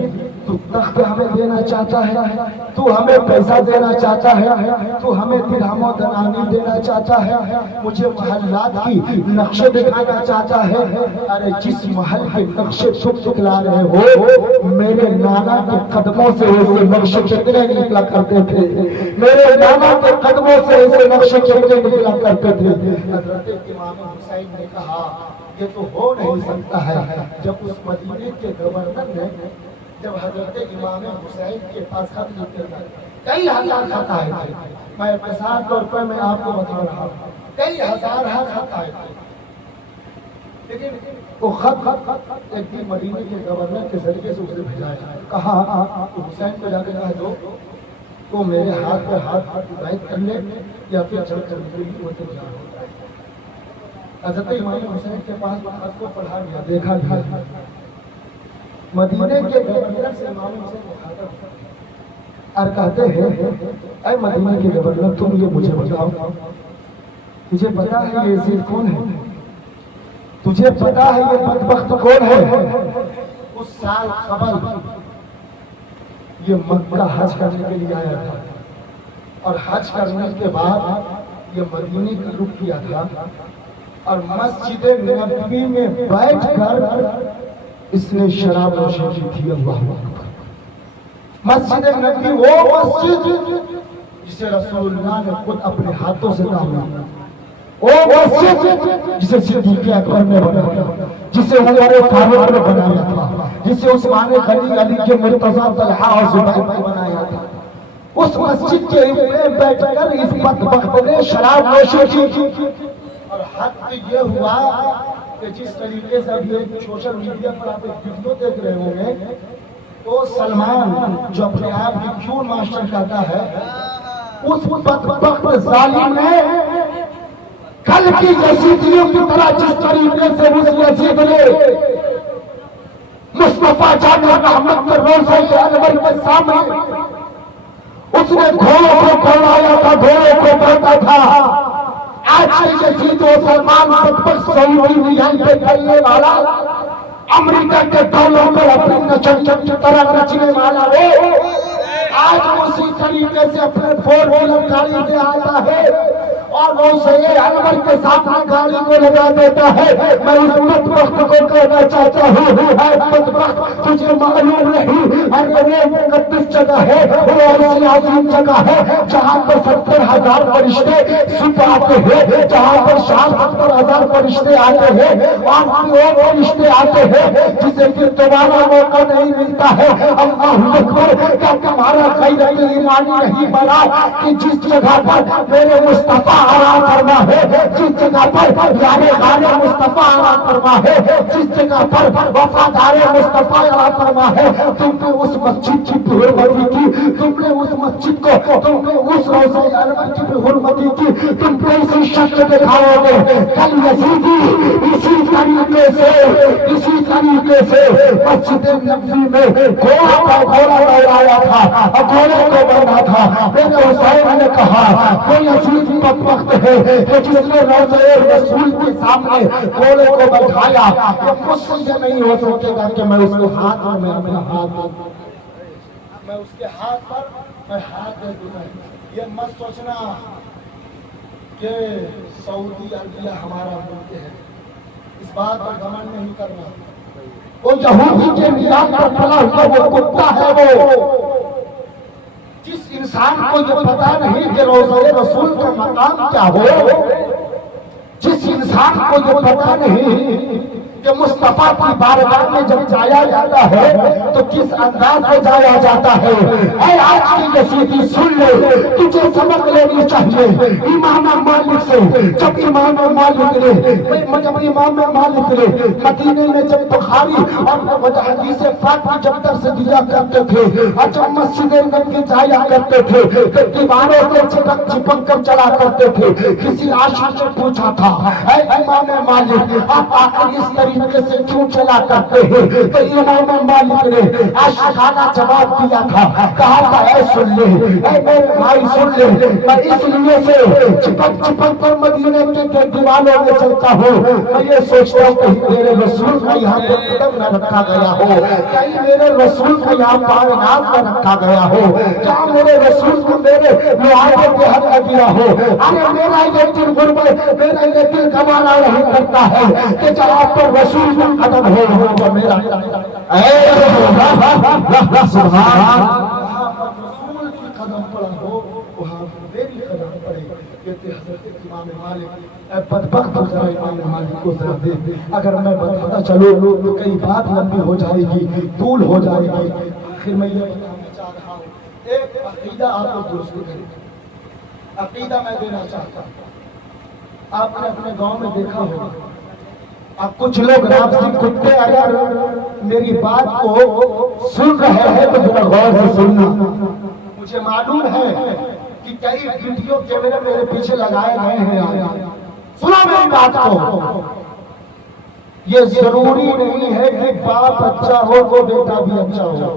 تو تخت ہمیں دینا چاہتا ہے، تو ہمیں پیسہ دینا چاہتا ہے، تو ہمیں درہم و دنانی دینا چاہتا ہے، مجھے محلات کی نقشے دکھانا چاہتا ہے۔ ارے جس محل کے نقشے تم دکھلا رہے ہو میرے نانا کے قدموں سے ایسے نقشے کتنے نکلا کرتے تھے، میرے نانا کے قدموں سے ایسے نقشے کتنے نکلا کرتے تھے۔ حضرت امام حسین نے کہا یہ تو ہو نہیں سکتا ہے۔ جب اس مدینے کے گورنر نے جب حضرت امام حسین کے پاس خط لکھے تھے، کئی ہزار خط آئے تھے، میں مثال طور پر میں آپ کو بتا رہا ہوں کئی ہزار خط آئے تھے، لیکن وہ خط ایک دن مدینے کے گورنر کے ذریعے سے اسے بھیجا ہے، کہا حسین کو جا کے کہا دو تو میرے ہاتھ پہ ہاتھ بیعت کر لے یا پھر چل کر نکلی وہ تیار ہو جائے۔ حضرت امام حسین کے پاس خط کو پڑھا گیا، دیکھا گیا، مدینے کے گورنر سے امام حسین مخاطب اور کہتے ہیں اے مدینے کے گورنر تم یہ مجھے بتاؤ، مجھے پتا ہے یہ یزید کون ہے، تجھے پتا ہے یہ بدبخت کون ہے؟ اس سال قبل یہ مکہ حج کرنے کے لیے آیا تھا اور حج کرنے کے بعد یہ مدینے کا رخ کیا تھا اور مسجد نبوی میں بیٹھ کر اس نے شراب نوشی کی تھی۔ اللہ اکبر۔ مسجد نبوی وہ مسجد جسے رسول اللہ نے خود اپنے ہاتھوں سے تعمیر، وہ مسجد جسے صدیق اکبر نے بنایا، جسے عمر فاروق نے بنایا تھا، جسے عثمان غنی، علی کے مرتضیٰ، طلحہ اور زبیر نے بنایا تھا۔ اس مسجد کے میں بیٹھ کر اس بدبخت نے شراب نوشی کی اور حد یہ ہوا کہ جس طریقے سے ابھی سوشل میڈیا پر آپ ایک ویڈیو دیکھ رہے ہوں گے تو سلمان جو اپنے آپ کی کیون ماسٹر کہتا ہے، اس بدبخت ظالم نے کل کی یزیدیوں کی طرح جس طریقے سے اس یزید نے مصطفیٰ جان رحمت کے روزے کے انور کے سامنے اس نے گھوڑوں کو دوڑایا تھا، گھوڑوں کو بڑھتا تھا۔ آج کے یزید و سلمان بدبخت سعودی ریان پہ چلنے والا، امریکہ کے دولوں پر اپنی نچن کی طرح نچنے والا وہ آج اسی طریقے سے اپنے 4 ویلر گاڑی سے آتا ہے اور وہ سے انور کے ساتھ گاڑی کو لگا دیتا ہے. میں اس بدبخت کو کہنا چاہتا ہوں اے بدبخت تجھے معلوم نہیں ارے وہ مقدس جگہ ہے, وہ ایسی عظیم جگہ ہے جہاں پر 70,000 فرشتے صبح آتے ہیں, جہاں پر شام 70,000 فرشتے آتے ہیں اور وہ فرشتے آتے ہیں جسے پھر دوبارہ موقع نہیں ملتا ہے. اللہ اکبر. کیا تمہارا غیرت ایمانی نہیں بنا کہ جس جگہ پر میرے مصطفیٰ آرام فرما ہے, جس جگہ پر یار غار مصطفیٰ آرام فرما ہے, جس جگہ پر وفادار مصطفیٰ آرام فرما ہے, تم نے اس مسجد کی حرمتی کی, تم نے اس مسجد کو, تم نے اس روضہ انور کی حرمتی کی, تم نے اسی شکل دکھاؤ گے. کل یزیدی اسی طریقے سے مسجد نبوی میں گھوڑا دوڑایا تھا, گھوڑے کو بنا تھا. میرے حسین نے کہا کوئی یزید بدبخت ہے کہ جس نے روضہ رسول کے سامنے گھوڑے کو بٹھایا, کہ مجھ سے نہیں ہو سکے گا کہ میں اس کے ہاتھ میں اپنا ہاتھ میں اس کے ہاتھ پر میں ہاتھ دے دوں. یہ مت سوچنا کہ سعودی عربیہ ہمارا ملک ہے, اس بات پر گمنڈ نہیں کرنا. وہ یہودی کے میدان پر پلا ہوا وہ کتا ہے, وہ جس انسان کو یہ پتا نہیں کہ روضہ رسول کا مقام کیا ہو, جس انسان کو یہ پتا نہیں کہ مصطفیٰ کی بارگاہ میں جب جایا جاتا ہے تو کس انداز میں جایا جاتا ہے. اے آج کی یزیدی سن لے, تجھے سبق لینی چاہیے امام مالک سے. جب امام مالک نے مدینے میں جب بخاری اور حدیث پاک کی جب درس دیا کرتے تھے اور جب مسجد نبوی جایا کرتے تھے تو دیواروں سے چپک کر چلا کرتے تھے. کسی عاشق نے پوچھا تھا اے امام مالک آپ آخر اس طریقے سے کیوں چلا کرتے ہیں, تو امام مالک نے عاشقانہ جواب دیا تھا, کہا تھا اے سن لے, اے میرے بھائی سن لے, میں اس لیے سے چپک کر مدینے کے دیواروں میں چلتا ہوں. میں یہ سوچتا ہوں کہیں میرے رسول کا یہاں پر قدم نہ رکھا گیا ہو, کہیں میرے رسول کا یہاں پار ناز نہ رکھا گیا ہو, کیا میرے رسول کو میرے معاہدے پہ حق نہ دیا ہو. ارے میرا یہ دل غربت, میرا یہ دل گوارا نہیں کرتا ہے کہ جہاں پر رسول کا قدم ہو میرا اے سبحان رسول کی قدم پڑا ہو وہاں میری قدم پڑے. کہتے حضرت امام مالک اے بدبخت ہو جائے امام مالک کو ذرا دے, اگر میں بتاتا چلو تو کئی بات لمبی ہو جائے گی, طول ہو جائے گی. آخر میں یہ بتانا چاہ رہا ہوں, ایک عقیدہ آپ کو درست کرے, عقیدہ میں دینا چاہتا ہوں. آپ نے اپنے گاؤں میں دیکھا ہوگا, اب کچھ لوگ رابطی کتے اگر میری بات کو سن رہے ہیں تو ذرا غور سے سننا. مجھے معلوم ہے کہ کئی ویڈیو کیمرے میرے پیچھے لگائے گئے ہیں, سنو میری بات کو. یہ ضروری نہیں ہے کہ باپ اچھا ہو تو بیٹا بھی اچھا ہو,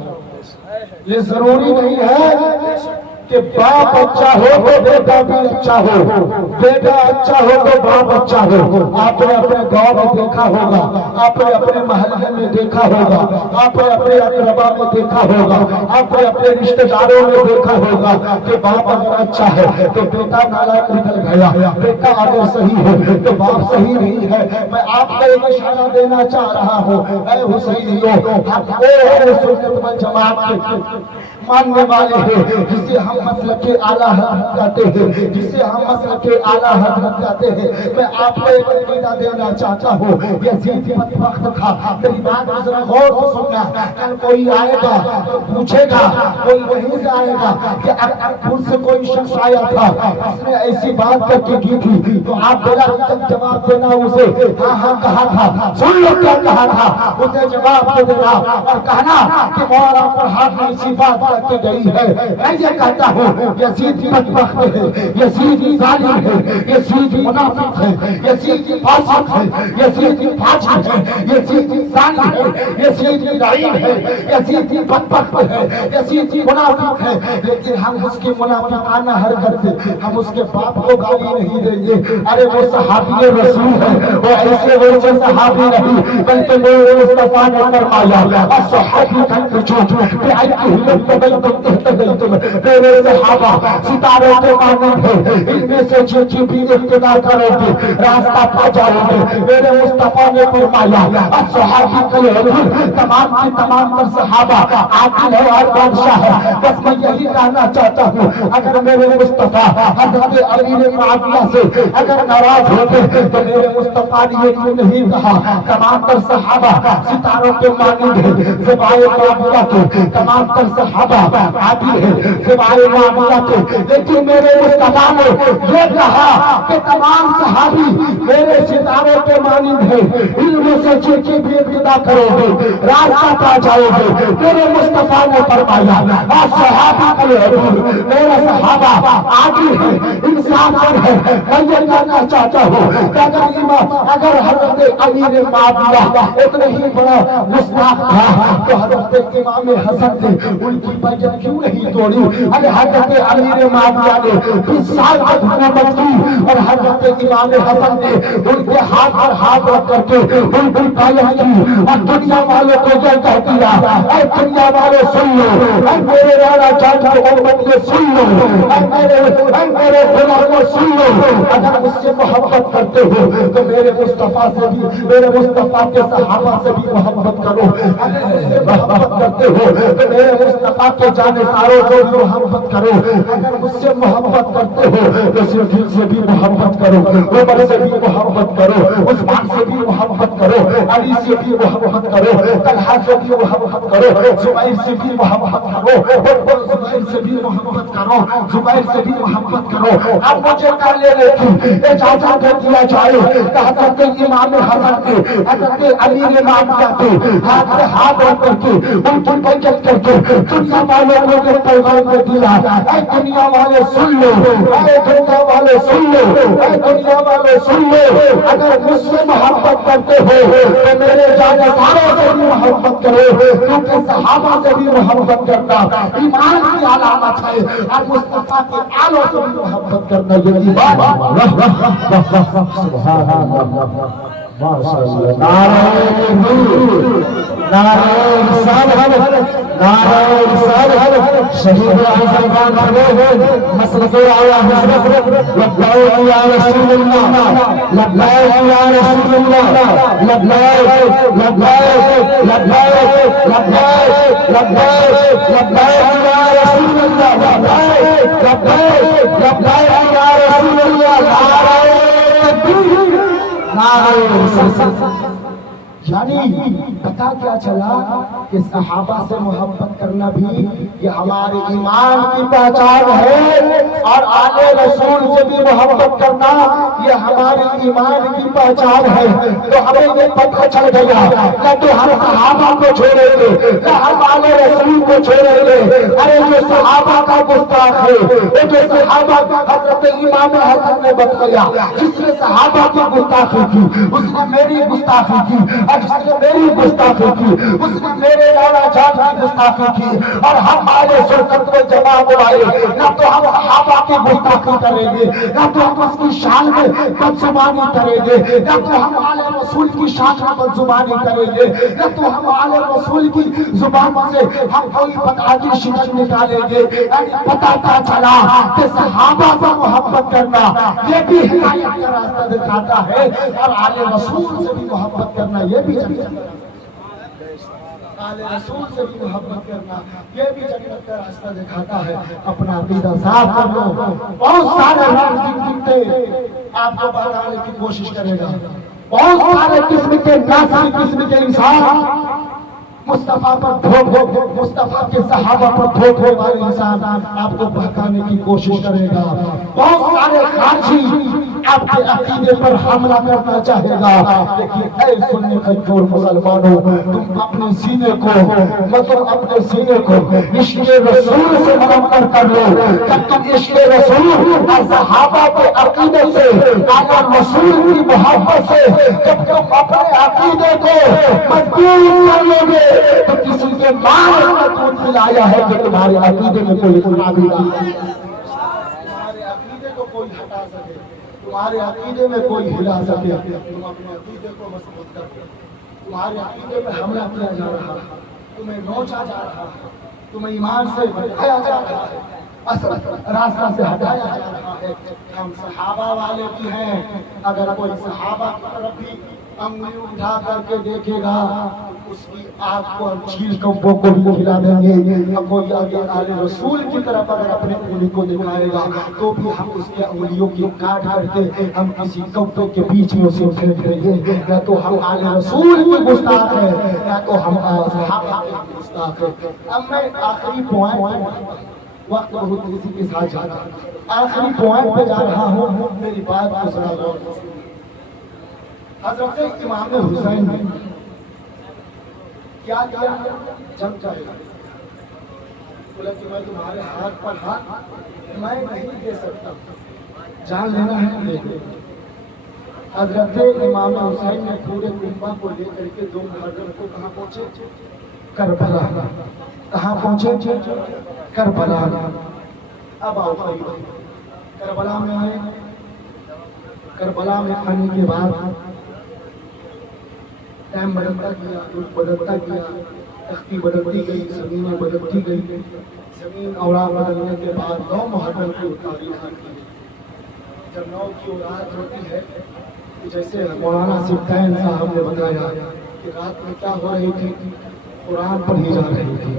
یہ ضروری نہیں ہے کہ باپ اچھا ہو تو بیٹا بھی اچھا ہو, بیٹا اچھا ہو تو باپ اچھا ہو. آپ نے اپنے گاؤں میں دیکھا ہوگا, آپ نے اپنے محلے میں دیکھا ہوگا, آپ نے اپنے اقربا میں دیکھا ہوگا, آپ نے اپنے رشتہ داروں میں دیکھا ہوگا کہ باپ اگر اچھا ہے تو بیٹا نالائق نکل گیا, بیٹا اگر صحیح ہے تو باپ صحیح نہیں ہے. میں آپ کو ایک اشارہ دینا چاہ رہا ہوں, اے حسینیوں, آپ اہل سنت والجماعت کے ماننے والے ہیں, جسے ہم مسلک اعلیٰ حضرت کہتے ہیں, جسے ہم مسلک اعلیٰ حضرت کہتے ہیں. میں آپ کو ایک عقیدہ دینا چاہتا ہوں, یزید بدبخت تھا. میری بات ذرا غور سے سننا. کل کوئی آئے گا تو پوچھے گا, کوئی وہیں سے آئے گا کہ اکبر سے کوئی شخص آیا تھا, اس نے ایسی بات کر کے کی تھی, تو آپ بلا تک جواب دینا اسے ہاں ہاں کہا تھا. سن لو کیا کہا تھا, اسے جواب دے دینا اور کہنا کہ مولانا پر ہاتھ میں ایسی بات کر کے گئی ہے. میں یہ کہتا کہتا ہوں یزید بدبخت ہے، یزید ظالم ہے، یزید منافق ہے، یزید فاسق ہے، یزید فاجر ہے، یزید زانی ہے، یزید لعین ہے، یزید بدبخت ہے، یزید منافق ہے. لیکن ہم اس کی منافقانہ حرکت سے ہم اس کے باپ کو گالی نہیں دیں گے. ارے وہ صحابی رسول ہے، وہ ایسے ویسے صحابی نہیں بلکہ میرے مصطفیٰ نے فرمایا الصحابی کنجوج بأيهم ارتضيتم اهتديتم. میرے صحابہ ستاروں کے مانند ہیں، ان میں سے جن کی بھی اقتدا کرو گے راستہ پا جاؤ گے. میرے مصطفیٰ نے فرمایا الصحابی کنجوج، تمام کی تمام پر صحابہ عادل ہے اور بادشاہ ہے. بس میں یہی کہنا چاہتا ہوں اگر میرے مصطفیٰ حضرت امیر معاویہ سے اگر ناراض ہوتے تو میرے مصطفیٰ نے یہ کیوں نہیں کہا تمام تر صحابہ ستاروں کے مانند ہیں سوائے معاویہ کے، تمام تر صحابہ عادل ہیں سوائے معاویہ کے. لیکن میرے مصطفیٰ نے یہ کہا کہ تمام صحابی میرے ستاروں کے مانند ہیں، ان میں سے جن کی بھی ابتدا کرو گے راستہ پا جاؤ گے. میرے مصطفیٰ نے فرمایا صحابہ میرا صحابہ عادل ہے، انصاف ہے. میں یہ کہنا چاہتا ہوں اگر حضرت امیر معاویہ اتنا ہی بڑا گستاخ تھا تو حضرت امام حسن نے ان کی بیعت کیوں نہیں توڑی؟ اگر حضرت امیر معاویہ نے 20 سال تک حکومت کی اور حضرت امام حسن نے ان کے ہاتھ پر ہاتھ رکھ کر کے ان کی بیعت کی اور دنیا والوں کو یہ کہہ دیا اے دنیا والوں سن لو، اے میرے رانا جان کی امت یہ سن لو، اے میرے غلاموں سن لو، اگر مجھ سے محبت کرتے ہو تو میرے مصطفیٰ سے بھی، میرے مصطفیٰ کے صحابہ سے بھی محبت کرو. اگر مجھ سے محبت کرتے ہو تو میرے مصطفیٰ کے جانثاروں سے بھی محبت کرو. اگر مجھ سے محبت کرتے ہو تو صدیق سے بھی محبت کرو، عمر سے بھی محبت کرو، عثمان سے بھی محبت کرو، علی سے بھی محبت کرو، طلحہ سے بھی محبت کرو، زبیر سے بھی محبت کرو، زبیر سے بھی محبت کرو، زبیر سے بھی محبت کرو. اب مجھے کر لینے کی اجازت دے دیا جائے کہ حضرت امام حسن کے حضرت امیر معاویہ کے ہاتھ میں ہاتھ رکھ کر کے ان کی بیعت کر کے دنیا والوں کو یہ پیغام دے دیا اے دنیا والے سن لو، اے دنیا والے سن لو، اے دنیا والے سن لو. اگر مجھ سے محبت کرتے ہو تو میرے جانثاروں سے بھی محبت کرو، کیونکہ صحابہ سے بھی محبت کرنا ایمان کی علامت ہے اور مصطفیٰ کے آلوں سے بھی محبت کرنا یہ ایمان ہے. سبحان اللہ، نعرہ تکبیر، نعرہ رسالت، نعرہ رسالت. شہید اعظم خان خلیل مسلک اعلی حضرت لبیک یا رسول اللہ، لبیک یا رسول اللہ، لبیک لبیک لبیک لبیک لبیک لبیک یا رسول اللہ، لبیک لبیک لبیک یا رسول اللہ. نعرہ تکبیر، نعرہ رسالت. یعنی پتا کیا چلا کہ صحابہ سے محبت کرنا بھی یہ ہمارے ایمان کی پہچان ہے اور آل رسول سے بھی محبت کرنا یہ ہمارے ایمان کی پہچان ہے. تو ہمیں یہ پتہ چل گیا نہ تو ہم صحابہ کو چھوڑیں گے نہ ہم آل رسول کو چھوڑیں گے. ارے جو صحابہ کا گستاخ ہے وہ جو صحابہ حضرت امام حسن نے بتایا جس نے صحابہ کی گستاخی کی اس نے میری گستاخی کی، جس نے میری گستاخی کی اس نے میرے لالا جان کی گستاخی کی. اور ہم آلے سرکت کو جمع بلائے نہ تو ہم صحابہ کی گستاخی کریں گے نہ تو ہم اس کی شان میں بدزبانی کریں گے نہ تو ہم آل رسول کی شان میں بدزبانی کریں گے نہ تو ہم آل رسول کی زبان سے ہم کوئی بدعتی شکل نکالیں گے. پتہ چلا کہ صحابہ سے محبت کرنا یہ بھی ہدایت کا راستہ دکھاتا ہے اور آل رسول سے بھی محبت کرنا یہ بھی آل رسول سے بھی محبت کرنا یہ بھی جنت کا راستہ دکھاتا ہے. اپنا عقیدہ صاف کر لو. بہت سارے لوگ زندگی آپ کو بتانے کی کوشش کرے گا، بہت سارے قسم کے ناسب قسم کے انسان مصطفیٰ پر مصطفیٰ کے صحابہ پر دھوکے والے انسان آپ کو بہکانے کی کوشش کرے گا. بہت سارے خارجی آپ کے عقیدے پر حملہ کرنا چاہے گا، لیکن اے سنی کمزور مسلمانوں، تم اپنے سینے کو اپنے سینے کو عشق رسول سے منور کر لو۔ جب تم عشق رسول اور صحابہ کے عقیدے سے، آقا رسول کی محبت سے جب تم اپنے عقیدے کو مضبوط کر لو گے تو کسی کے مال کا دودھ پلایا ہے کہ تمہارے عقیدے میں کوئی خرابی نہیں ہے۔ تمہارے عقیدے کو کوئی ہٹا سکے، تمہارے عقیدے میں کوئی ہلا سکے، تم اپنے عقیدے کو مضبوط کر دو۔ تمہارے عقیدے میں حملہ کیا جا رہا ہے، تمہیں نوچا جا رہا ہے، تمہیں ایمان سے بھٹکایا جا رہا ہے، اصل راستہ سے ہٹایا جا رہا ہے۔ ہم صحابہ والے بھی ہیں، اگر کوئی صحابہ کی طرف بھی انگلی اٹھا کر کے دیکھے گا اس کی آنکھ کو ہم چھیل کبوں کو بھی کھلا دیں گے۔ اب کوئی آگے آل رسول کی طرف اگر اپنے انگلی کو دکھائے گا تو بھی ہم اس کے انگلیوں کی کاٹ کر کے ہم کسی کبوں کے بیچ میں اسے پھینک دیں گے۔ یا تو ہم آل رسول کی گستاخ ہیں یا تو ہم صحابہ کی گستاخ ہیں۔ اب میں آخری پوائنٹ، وقت بہت اسی کے ساتھ جا رہا ہوں، آخری پوائنٹ پہ جا رہا ہوں، میری بات کو ذرا غور سے سنیں۔ حضرت امام حسین نے کیا کیا؟ جنگ چاہے بولا کہ میں تمہارے ہاتھ پر ہاتھ میں نہیں دے سکتا، جان لینا ہے لے لو۔ حضرت امام حسین نے پورے کنبہ کو لے کر کے دو محرم کو کہاں پہنچے؟ کربلا۔ کہاں پہنچے؟ کربلا۔ اب آؤ کربلا میں آئے۔ کربلا میں آنے کے بعد ٹائم بدلتا گیا، رخ بدلتا گیا، تختی بدلتی گئی، زمینیں بدلتی گئی۔ زمین اوراق بدلنے کے بعد 9 محرم کی تاریخ آتی ہے۔ جب 9 کی رات ہوتی ہے تو جیسے مولانا سبطین صاحب نے بتایا کہ رات میں کیا ہو رہی تھی، قرآن پڑھی جا رہی تھی،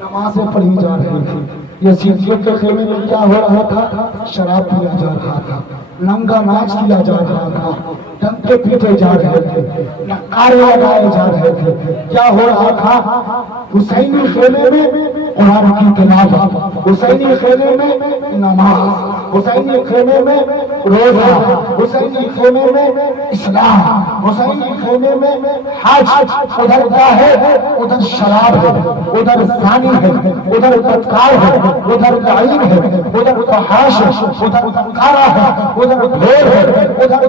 نمازیں پڑھی جا رہی تھی۔ یزیدیوں کے خیمے میں کیا ہو رہا تھا؟ شراب پیا جا رہا تھا، ننگا ناچ کیا جا رہا تھا، ڈنکے پیٹے جا رہے تھے، نعرے لگائے جا رہے تھے۔ کیا ہو رہا تھا؟ حسینی خیمے میں قرآن کی تلاوت، حسینی خیمے میں نماز، حسینی خیمے میں روزہ، حسینی خیمے میں اسلام، حسینی خیمے میں حج۔ ادھر کیا ہے؟ ادھر شراب ہے، ادھر زانی ہے، ادھر بدکار ہے، ادھر لعین ہے، ادھر فحاش ہے، ادھر بدکارہ ہے، ادھر ڈھول ہے، ادھر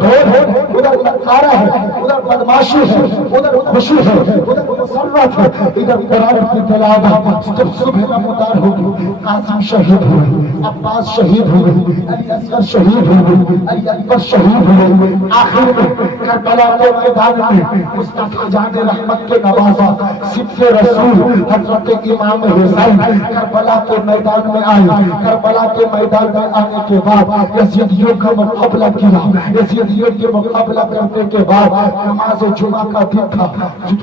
ڈھول ہے، ادھر بدکارہ ہے، ادھر بدماشی ہے، ادھر خوشی ہے، ادھر مسرت ہے، ادھر قرآن کی تلاوت۔ جب صبح نمودار ہوگی، قاسم شہید ہوئے، عباس شہید ہوئے، علی اصغر شہید ہوئے، علی اکبر شہید ہوئے۔ آخر میں کربلا کے میدان میں مصطفیٰ جان رحمت کے نوازا صدق رسول حضرت امام حسین کربلا کے میدان میں آئے۔ کربلا کے میدان میں آنے کے بعد یزیدیوں کا مقابلہ کیا۔ یزیدیوں کے مقابلہ کرنے کے بعد نماز جمعہ کا دن تھا۔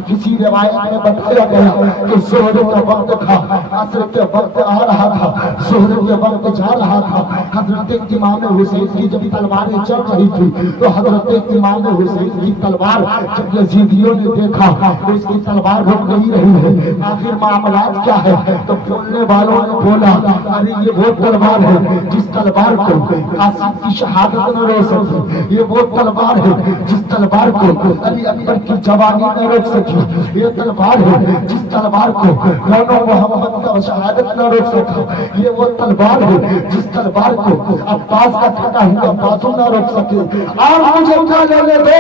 کسی روایت میں بتایا گیا کہ ظہر کا وقت تھا، عصر کے وقت آ رہا تھا، ظہر کے وقت جا رہا تھا۔ حضرت امام حسین کی جب تلواریں چل رہی تھی تو حضرت امام حسین کی تلوار جب یزیدیوں نے دیکھا تو اس کی تلوار رک نہیں رہی ہے۔ آخر معاملات کیا ہے؟ تو بولنے والوں نے بولا ارے یہ وہ تلوار ہے جس تلوار کو قاسم کی شہادت نہ روک سکی، یہ وہ تلوار ہے جس تلوار کو علی اکبر کی جوانی نہ روک سکی، یہ تلوار ہے جس تلوار کو مولا محمد کا شہادت نہ روک سکا، یہ وہ تلوار ہے جس تلوار کو عباس کا کٹا ہوا بازو نہ روک سکے۔ اور مجھے کیا لینے دے،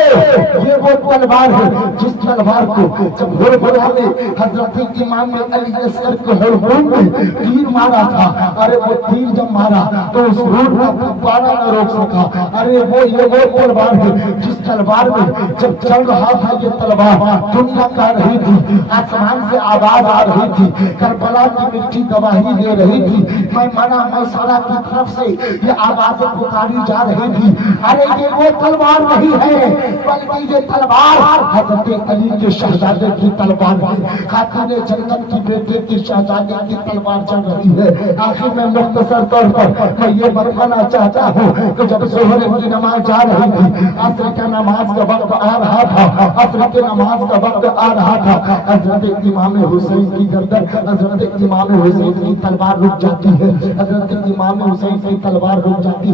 یہ وہ تلوار ہے جس تلوار کو جب ہربھرا نے حضرت امام علی اصغر کے ہربھروں میں تیر مارا تھا، ارے وہ تیر جب مارا تو اس روح کا پارا نہ روک سکا۔ ارے یہ وہ تلوار ہے جس تلوار میں جب چل رہا تھا یہ تلوار دنیا کا رہی تھی، آسمان سے آواز آ رہی تھی، کربلا کی مٹی گواہی دے رہی تھی، میں منع میں سارا کی طرف سے یہ آوازیں پکاری جا رہی تھی۔ ارے یہ وہ تلوار نہیں ہے بلکہ یہ تلوار حضرت علی کے شہزادے کی تلوار ہے، خاتون جنت کی بیٹے کی شہزادے کی تلوار چل رہی ہے۔ آخر میں مختصر طور پر میں یہ بتانا چاہتا ہوں کہ جب ظہر کی نماز جا رہی تھی، عصر کا نماز کا وقت آ رہا تھا، عصر کے نماز کا وقت آ رہا تھا، حضرت امام حسین کی گردن، حضرت امام حسین کی تلوار رک جاتی ہے، حضرت امام حسین کی تلوار رک جاتی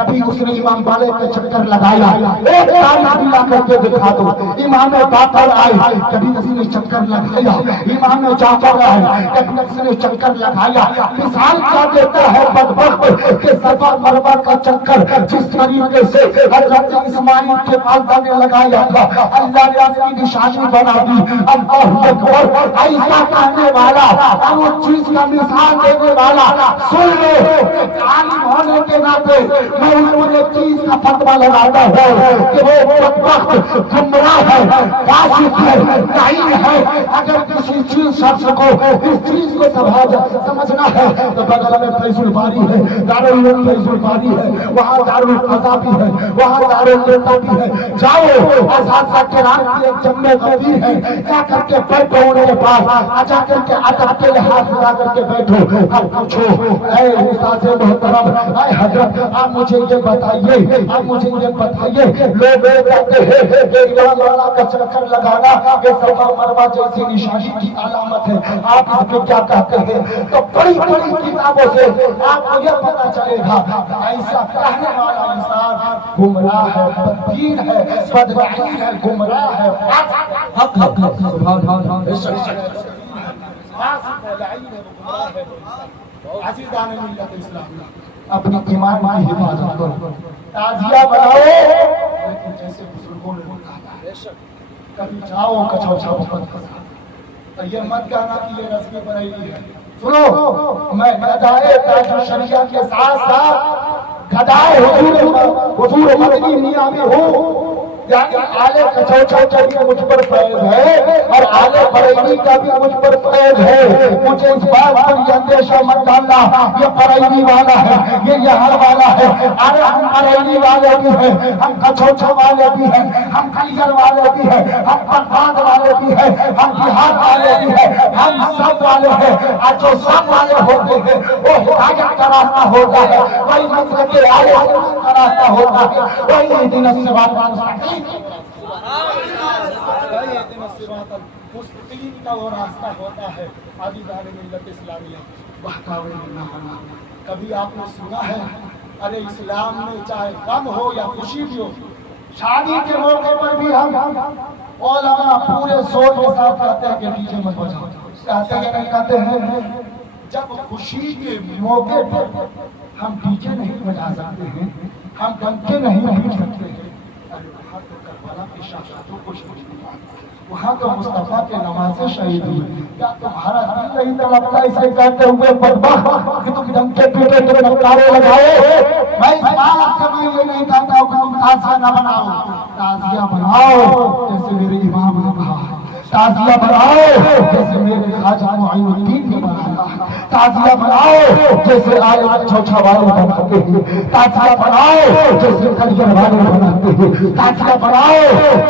کبھی اس نے امام بالغ کا چکر لگایا، ایک تاریخ بھی لا کر کے دکھا دو۔ امام باقر آئے، کبھی اس نے چکر لگایا۔ امام جعفر آئے، کبھی اس نے چکر لگایا۔ مثال کیا دیتا ہے بدبخت کہ صفا مروہ کا چکر جس طریقے سے حضرت اسماعیل کے والدہ نے لگایا تھا، اللہ نے اپنی نشانی بنا دی۔ اللہ اکبر، ایسا کہنے والا اور اس چیز کا مثال دینے والا، سن لو کہ عالم ہونے کے ناطے میں ان کو ایک چیز کا فتویٰ لگاتا ہوں کہ وہ بدبخت گمراہ ہے، فاسق ہے، لعین ہے۔ اگر کسی چیز شخص کو اس چیز کو سمجھنا ہے تو بغل میں فیض الباری ہے، دارالعلوم فیض الباری ہے، وہاں دارالقضا بھی ہے، وہاں دارالفتہ بھی ہے۔ جاؤ، اساتذہ کرام کی ایک جمع غفیر ہے، جا کر کے بیٹھو ان کے پاس، جا کر کے ادب کے لحاظ لگا کر کے بیٹھو، اب پوچھو اے استاد محترم، اے حضرت آپ مجھے یہ بتائیے، آپ مجھے یہ بتائیے، لوگ کہتے ہیں کہ امام والا کا چکر لگانا یہ صفا مروہ جیسی نشانی کی علامت ہے، آپ اس پہ کیا کہتے ہیں؟ تو بڑی بڑی کتابوں سے آپ کو یہ پتا چلے گا ایسا کہنے والا انسان گمراہ ہے، بددین ہے، بدلعین ہے، گمراہ ہے، حق سبحان عزیزان ملت اسلام، اپنی ایمان کی حفاظت کرو، تعزیہ بناؤ، لیکن جیسے بزرگوں نے کہا کبھی جاؤ کچھو چھاؤ مت کرنا، یہ مت کہنا کہ یہ رسم بریلی ہے۔ سنو، میں گدائے تاج شریعہ کے ساتھ ساتھ گدائے حضور مدنی میاں بھی ہوں، یعنی آل کچوچا کا بھی مجھ پر فیض ہے اور آل بریلی کا بھی مجھ پر فیض ہے۔ مجھے اس بات پر یہ اندیشہ مت ڈالنا یہ بریلی والا ہے، یہ یہاں والا ہے۔ ارے ہم بریلی والے بھی ہیں، ہم کچوچا والے بھی ہیں، ہم کلیگر والے بھی ہیں، ہم بغداد والے بھی ہیں، ہم بہار والے بھی ہیں، ہم سب والے ہیں۔ اور جو سب والے ہوتے ہیں وہ ہدایت کا راستہ ہوتا ہے، وہی مسلک اہل سنت کا راستہ ہوتا ہے، وہی اہدنا الصراط المستقیم مستقیم کا وہ راستہ ہوتا ہے۔ عزیزان ملت اسلامیہ، کبھی آپ نے سنا ہے ارے اسلام میں چاہے غم ہو یا خوشی بھی ہو، شادی کے موقع پر بھی ہم علماء پورے زور کے ساتھ کہتے ہیں کہ ڈیجے مت بجاؤ، کہتے ہیں کہ نہیں کہتے ہیں؟ جب خوشی کے موقع پر ہم ڈیجے نہیں بجا سکتے ہیں، ہم ڈنکے نہیں پیٹ سکتے ہیں، وہاں تو کربلا کے شہادتوں کو شہید ہوا، وہاں تو مصطفیٰ کے نمازیں شہید ہوئی۔ کیا تمہارا دل نہیں تڑپتا اسے کہتے ہوئے بدبخت کہ تم ڈنکے پیٹے تم نعرے لگاؤ؟ میں اس بات سے میں یہ نہیں کہتا ہوں کہ تم تعزیہ نہ بناؤ، تعزیہ بناؤ جیسے میرے امام نے کہا، تعزیہ بناؤ جیسے میرے خواجہ معین الدین نے بنایا، تعزیہ بناؤ جیسے آل کچوچا والے بناتے ہیں، تعزیہ بناؤ جیسے کلیگر والے بناتے ہیں، تعزیہ بناؤ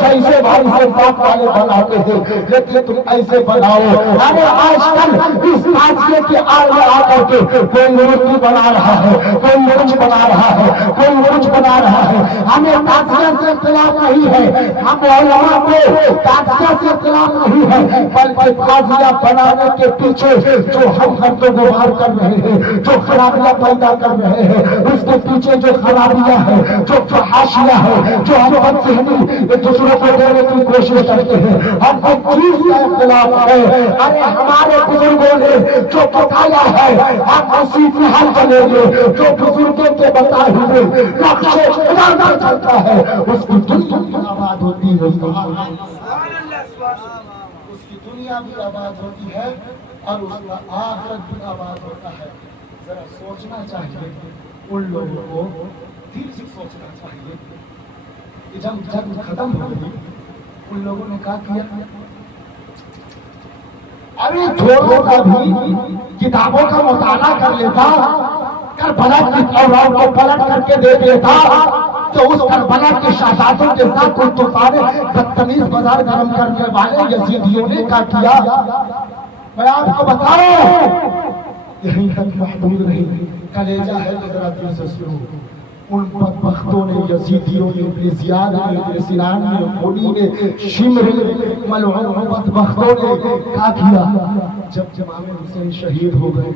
جیسے بھائی سے پاک والے بناتے ہیں، لیکن تم ایسے بناؤ۔ ارے آج کل اس تعزیے کے آگے آ کر کے کوئی مورتی بنا رہا ہے، کوئی مرچ بنا رہا ہے، کوئی مرچ بنا رہا ہے۔ ہمیں تعزیہ سے اختلاف نہیں ہے، ہم علماء کو تعزیہ سے اختلاف نہیں ہے، بلکہ تعزیہ بنانے کے پیچھے جو ہم گرد و غبار کر رہے ہیں، جو خرابیاں پیدا کر رہے ہیں، اس کے پیچھے جو خرابیاں ہیں، جو فحاشیاں ہیں، جو ہم بد ذہنی ایک دوسرے کو دینے کی کوشش کرتے ہیں، ہم ایک چیز کا اختلاف ہے۔ ارے ہمارے بزرگوں نے جو بتایا ہے ہم اسی کی حل کریں گے، جو بزرگوں کے بتائے ہوئے نقش خدا میں چلتا ہے اس کی دنیا بھی آباد ہوتی ہے، اس کی دنیا بھی آباد ہوتی ہے اور اس کا آخرت بھی آباد ہوتا ہے۔ ذرا سوچنا چاہیے ان لوگوں کو، دل سے سوچنا چاہیے کہ جب جنگ ختم ہو گئی ان لوگوں نے کہا کیا ابھی تھوڑا سا بھی کتابوں کا مطالعہ کر لیتا، کربلا کی اولاد کو پلٹ کر کے دیکھ لیتا تو اس کربلا کے شہادتوں کے ساتھ کوئی طوفان بدتمیز بازار گرم کرنے والے یزیدیوں نے کیا کیا۔ میں آپ کو بتاؤں یہیں تک محدود نہیں، کلیجہ ہے تو ذرا دل سے سنو۔ ان بدبختوں نے، یزیدیوں نے، ابن زیاد نے، ابن سنان نے، خونی نے، شمر نے، ملعون بدبختوں نے کیا کیا؟ جب امام حسین شہید ہو گئے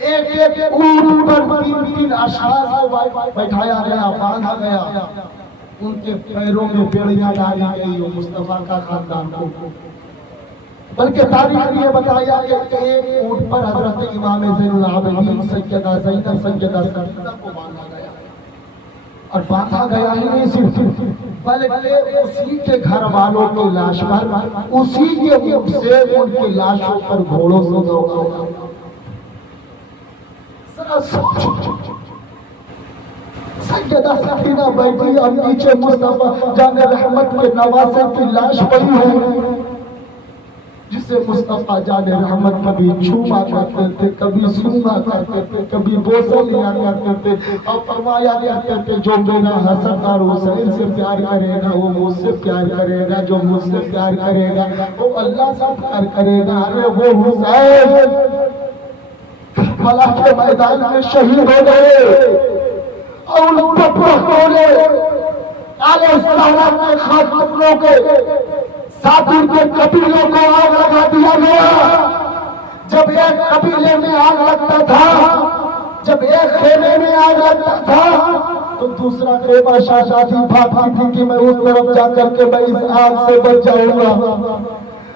ایک ایک اونٹ پر تین تین اشخاص کو بٹھایا گیا، باندھا گیا، ان کے پیروں میں بیڑیاں ڈالی گئی وہ مصطفیٰ کا خاندان کو۔ بلکہ تاریخ میں یہ بتایا کہ ایک اونٹ پر حضرت امام زین العابدین سیدہ زینب سیدہ سکینہ کو باندھا گیا، اور باندھا گیا ہی نہیں صرف، بلکہ اسی کے گھر والوں کے لاش پر، اسی کے منہ سے ان کی لاشوں پر گھوڑوں سے دوڑا گیا۔ ذرا سوچو، سیدہ سکینہ بیٹھی اور نیچے مصطفیٰ جان رحمت کے نواسے کی لاش پڑی ہے، جسے مصطفیٰ جان رحمت کبھی چھوما کرتے تھے، کبھی سونگا کرتے تھے، کبھی بوسہ لیا کرتے تھے، اور فرمایا کرتے تھے جو میرا حسن اور حسین سے پیار کرے گا وہ مجھ سے پیار کرے گا، جو مجھ سے پیار کرے گا وہ اللہ سے پیار کرے گا۔ ارے وہ حسین کربلا کے میدان میں شہید ہو گئے، اور ان بدبختوں نے کالے صحرا کے خاتموں کے ساتھ ان کے قبیلوں کو آگ لگا دیا گیا۔ جب ایک قبیلے میں آگ لگتا تھا، جب ایک خیمے میں آگ لگتا تھا تو دوسرا خیمہ شاشاتی بھاگتی تھی کہ میں اس طرف جا کر کے میں اس آگ سے بچ جاؤں گا۔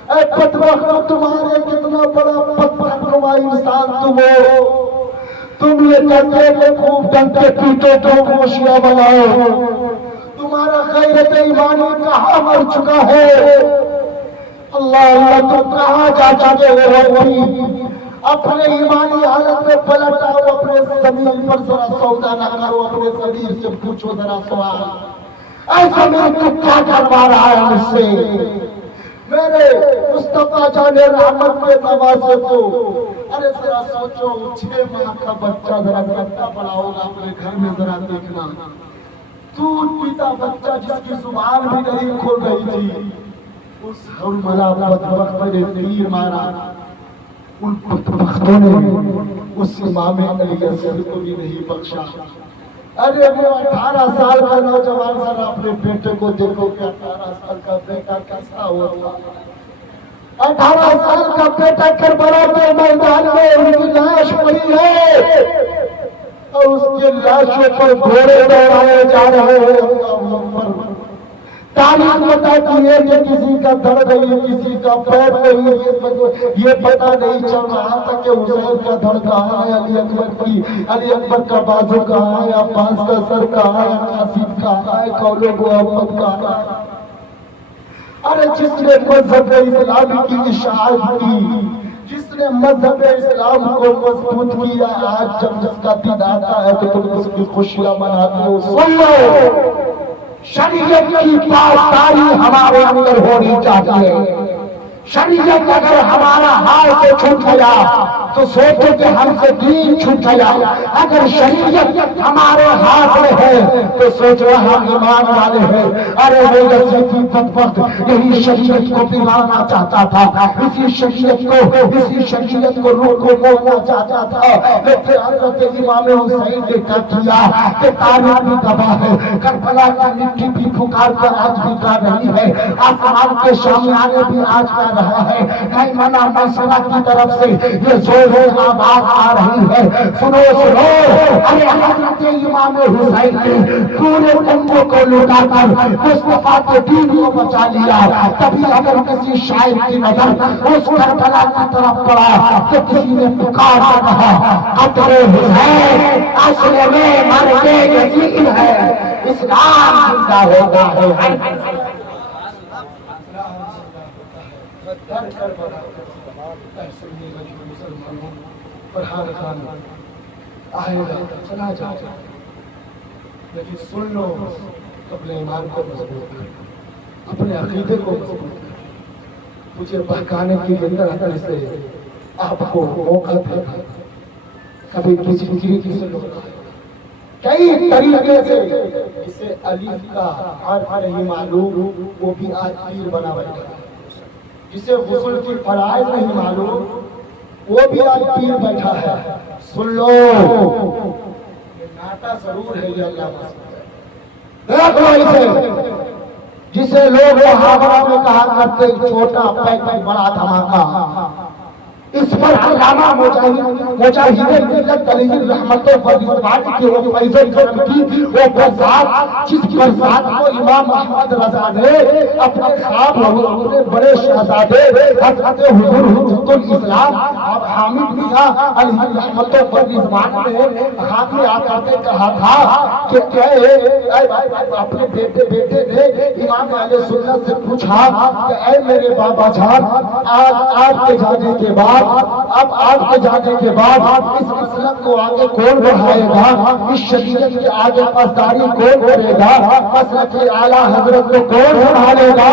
اے بدبخت، تمہارے کتنا بڑا بدبخت انسان تم ہو، تم یہ کہتے کہ خوب ڈنکے پیٹو تو خوشیاں بناؤ، تمہارا غیرت ایمانی کہاں مر چکا ہے؟ اللہ اللہ، تم کہاں جا چکے ہو؟ اپنے ایمانی حالت میں پلٹ آؤ، اپنے زمین پر ذرا سودا نہ کرو، اپنے ضمیر سے پوچھو ذرا سوال، اے زمین تو کیا کروا رہا ہے مجھ سے؟ میرے مصطفیٰ جان رحمت کے نواسے کو، ارے ذرا سوچو، 6 ماہ کا بچہ ذرا کتنا بڑا ہوگا اپنے گھر میں ذرا دیکھنا، دودھ پیتا بچہ جس کی زبان بھی نہیں کھل رہی تھی، اس حرملہ بدبخت نے تیر مارا، ان بدبختوں نے اس امام علی اصغر کو بھی نہیں بخشا۔ ارے وہ 18 سال کا نوجوان ذرا اپنے بیٹے کو دیکھو کہ 18 سال کا بیٹا کیسا ہوا تھا۔ 18 سال کا بیٹا کربلا کے میدان میں ان کی لاش پڑی ہے، اور اس کے لاشوں پر گھوڑے دوڑائے جا رہے ہیں۔ تاریخ بتاتی ہے کہ کسی کا دھڑ نہیں، کسی کا پیر نہیں، یہ پتہ نہیں چل رہا تھا کہ حسین کا دھڑ کہاں ہے، علی اکبر کا بازو کہاں ہے، عباس کا سر کہاں ہے، قاسم کہاں ہے، قول محمد کہاں ہے۔ ارے جس نے مذہب اسلام کی اشاعت کی، جس نے مذہب اسلام کو مضبوط کیا، آج جب جس کا دن آتا ہے تو تم اس کی خوشیاں مناتے ہو۔ سن لو، شریعت کی پاسداری ہمارے اندر ہونی چاہیے۔ شریعت اگر ہمارا ہاتھ سے چھوٹ گیا تو سوچو کہ ہم سے دین چھوٹ گیا، اگر شریعت ہمارے ہاتھ میں ہے تو سوچو ہم ایمان والے ہیں۔ ارے وہ یزیدی بدبخت یہی شریعت کو پلانا چاہتا تھا، اسی شریعت کو روح کو موڑنا چاہتا تھا، لیکن حضرت امام حسین نے کیا کیا کہ تاریخ بھی گواہ ہے، کربلا کی مٹی بھی پکار کر آج بھی گا رہی ہے، آسمان کے شامیانے بھی آج گا رہا ہے، میمنہ میسرہ کی طرف سے یہ زور سے آواز آ رہی ہے، سنو سنو، ارے حضرت امام حسین نے پورے امت کو لٹا کر مصطفیٰ کے دین کو بچا لیا۔ تبھی اگر کسی شاعر کی نظر اس کربلا کی طرف پڑا تو کسی نے پکار کہا، قتل حسین اصل میں مرد یزید ہے، اسلام زندہ ہوتا ہے۔ فرحان خان آئے گا چلا جائے گا، لیکن سن لو، اپنے ایمان کو مضبوط کر، اپنے عقیدے کو مضبوط کر۔ مجھے بہکانے کی طرح سے آپ کو موقع دے، کبھی کسی طریقے سے کئی طریقے سے، جسے الف کا حرف نہیں معلوم وہ بھی آج پیر بنا بیٹھا، جسے غسل کی فرائض نہیں معلوم وہ بھی آج پیر بیٹھا ہے۔ سن لو، یہ ناٹا ضرور ہے، یہ اللہ دیکھ لو اسے، جسے لوگ ہاوڑا میں کہا کرتے چھوٹا پیک بڑا دھماکہ، اس پر علامہ مجاہد ملت علیہ رحمت و رضوان کی وہ فیض کرم کی وہ برسات جس برسات کو امام احمد رضا نے اپنے خواب اپنے بڑے شہزادے حضرت حضور حجت الاسلام حامد میاں علیہ رحمت و رضوان نے خواب میں آ کر کے کہا تھا کہ اپنے بیٹے نے امام اہل سنت سے پوچھا کہ اے میرے بابا جان آپ کے جانے کے بعد اب آپ کے جانے کے بعد اس مسلک کو آگے کون بڑھائے گا، اس شریعت کے آگے پاسداری کون کرے گا، مسلک اعلیٰ حضرت کو کون سنبھالے گا؟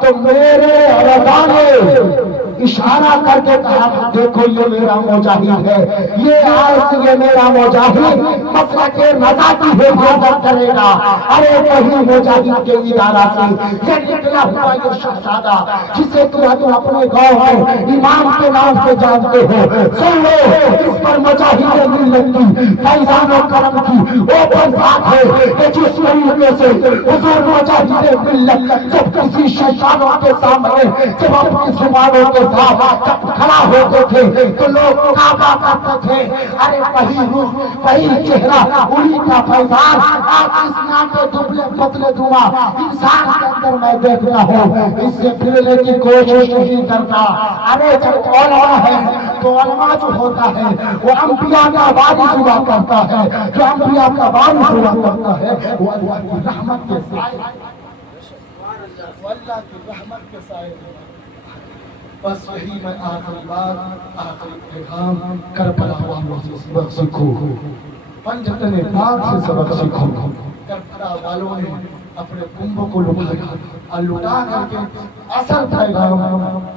تو میرے رضا نے اشارہ کر کے کہا دیکھو یہ میرا مجاہد ہے، یہ آج یہ میرا مجاہد مسلک رضا کی حفاظت کرے گا۔ ارے وہی مجاہد کے ادارہ سے یہ نکلا ہوا یہ شہزادہ جسے تم اپنے گاؤں میں امام کے نام سے جانتے ہو، سن لو اس پر مجاہد ملت کی فیضان و کرم کی وہ برسات ہے کہ جس طریقے سے حضور مجاہد ملت جب کسی شیطانوں کے سامنے جب اپنی زبانوں کے ساتھ جب کھڑا ہوتے تھے تو لوگ کعبہ کرتے تھے۔ ارے وہی روح وہی چہرہ انہی کا فیضان آج اس نام کے دبلے پتلے دعا انسان کے اندر میں دیکھتا ہوں، اس سے پھرنے کی کوشش نہیں کرتا۔ ارے جب علماء ہے تو علماء جو ہوتا ہے وہ انبیاء کا وارث ہوا کرتا ہے، جو انبیاء کا وارث ہوا کرتا ہے وہ اللہ کی رحمت کے سائے، وہ اللہ کی رحمت کے سائے۔ بس یہی میں آخری بات آخری پیغام کربلا والوں سے سبق سیکھو، پنجتن پاک سے سبق سیکھو۔ کربلا والوں نے اپنے کنبوں کو لٹایا اور لٹا کر کے اصل پیغام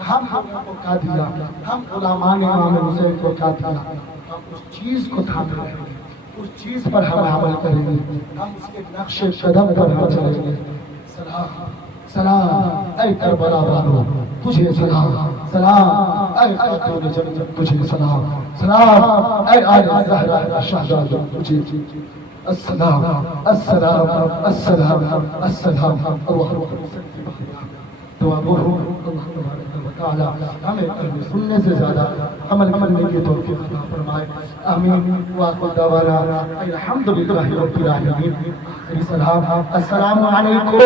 ہم کو کہا دیا، ہم غلامان امام حسین کو کہا دیا، ہم اس چیز کو تھامے رہیں گے، اس چیز پر ہم عمل کریں گے، ہم اس کے نقش قدم پر ہم چلیں گے۔ سلام سلام اے کربلا والوں تجھے سلام، سلام اے خاتون جنت تجھے سلام، سلام اے آل زہرا شہزادہ تجھے السلام السلام السلام السلام۔ دعا کرو اللہ تعالی ہمیں اہل سننے سے زیادہ عمل کرنے کی توفیق عطا فرمائے، آمین۔ وآخر دعوانا الحمدللہ رب العالمین۔ السلام علیکم۔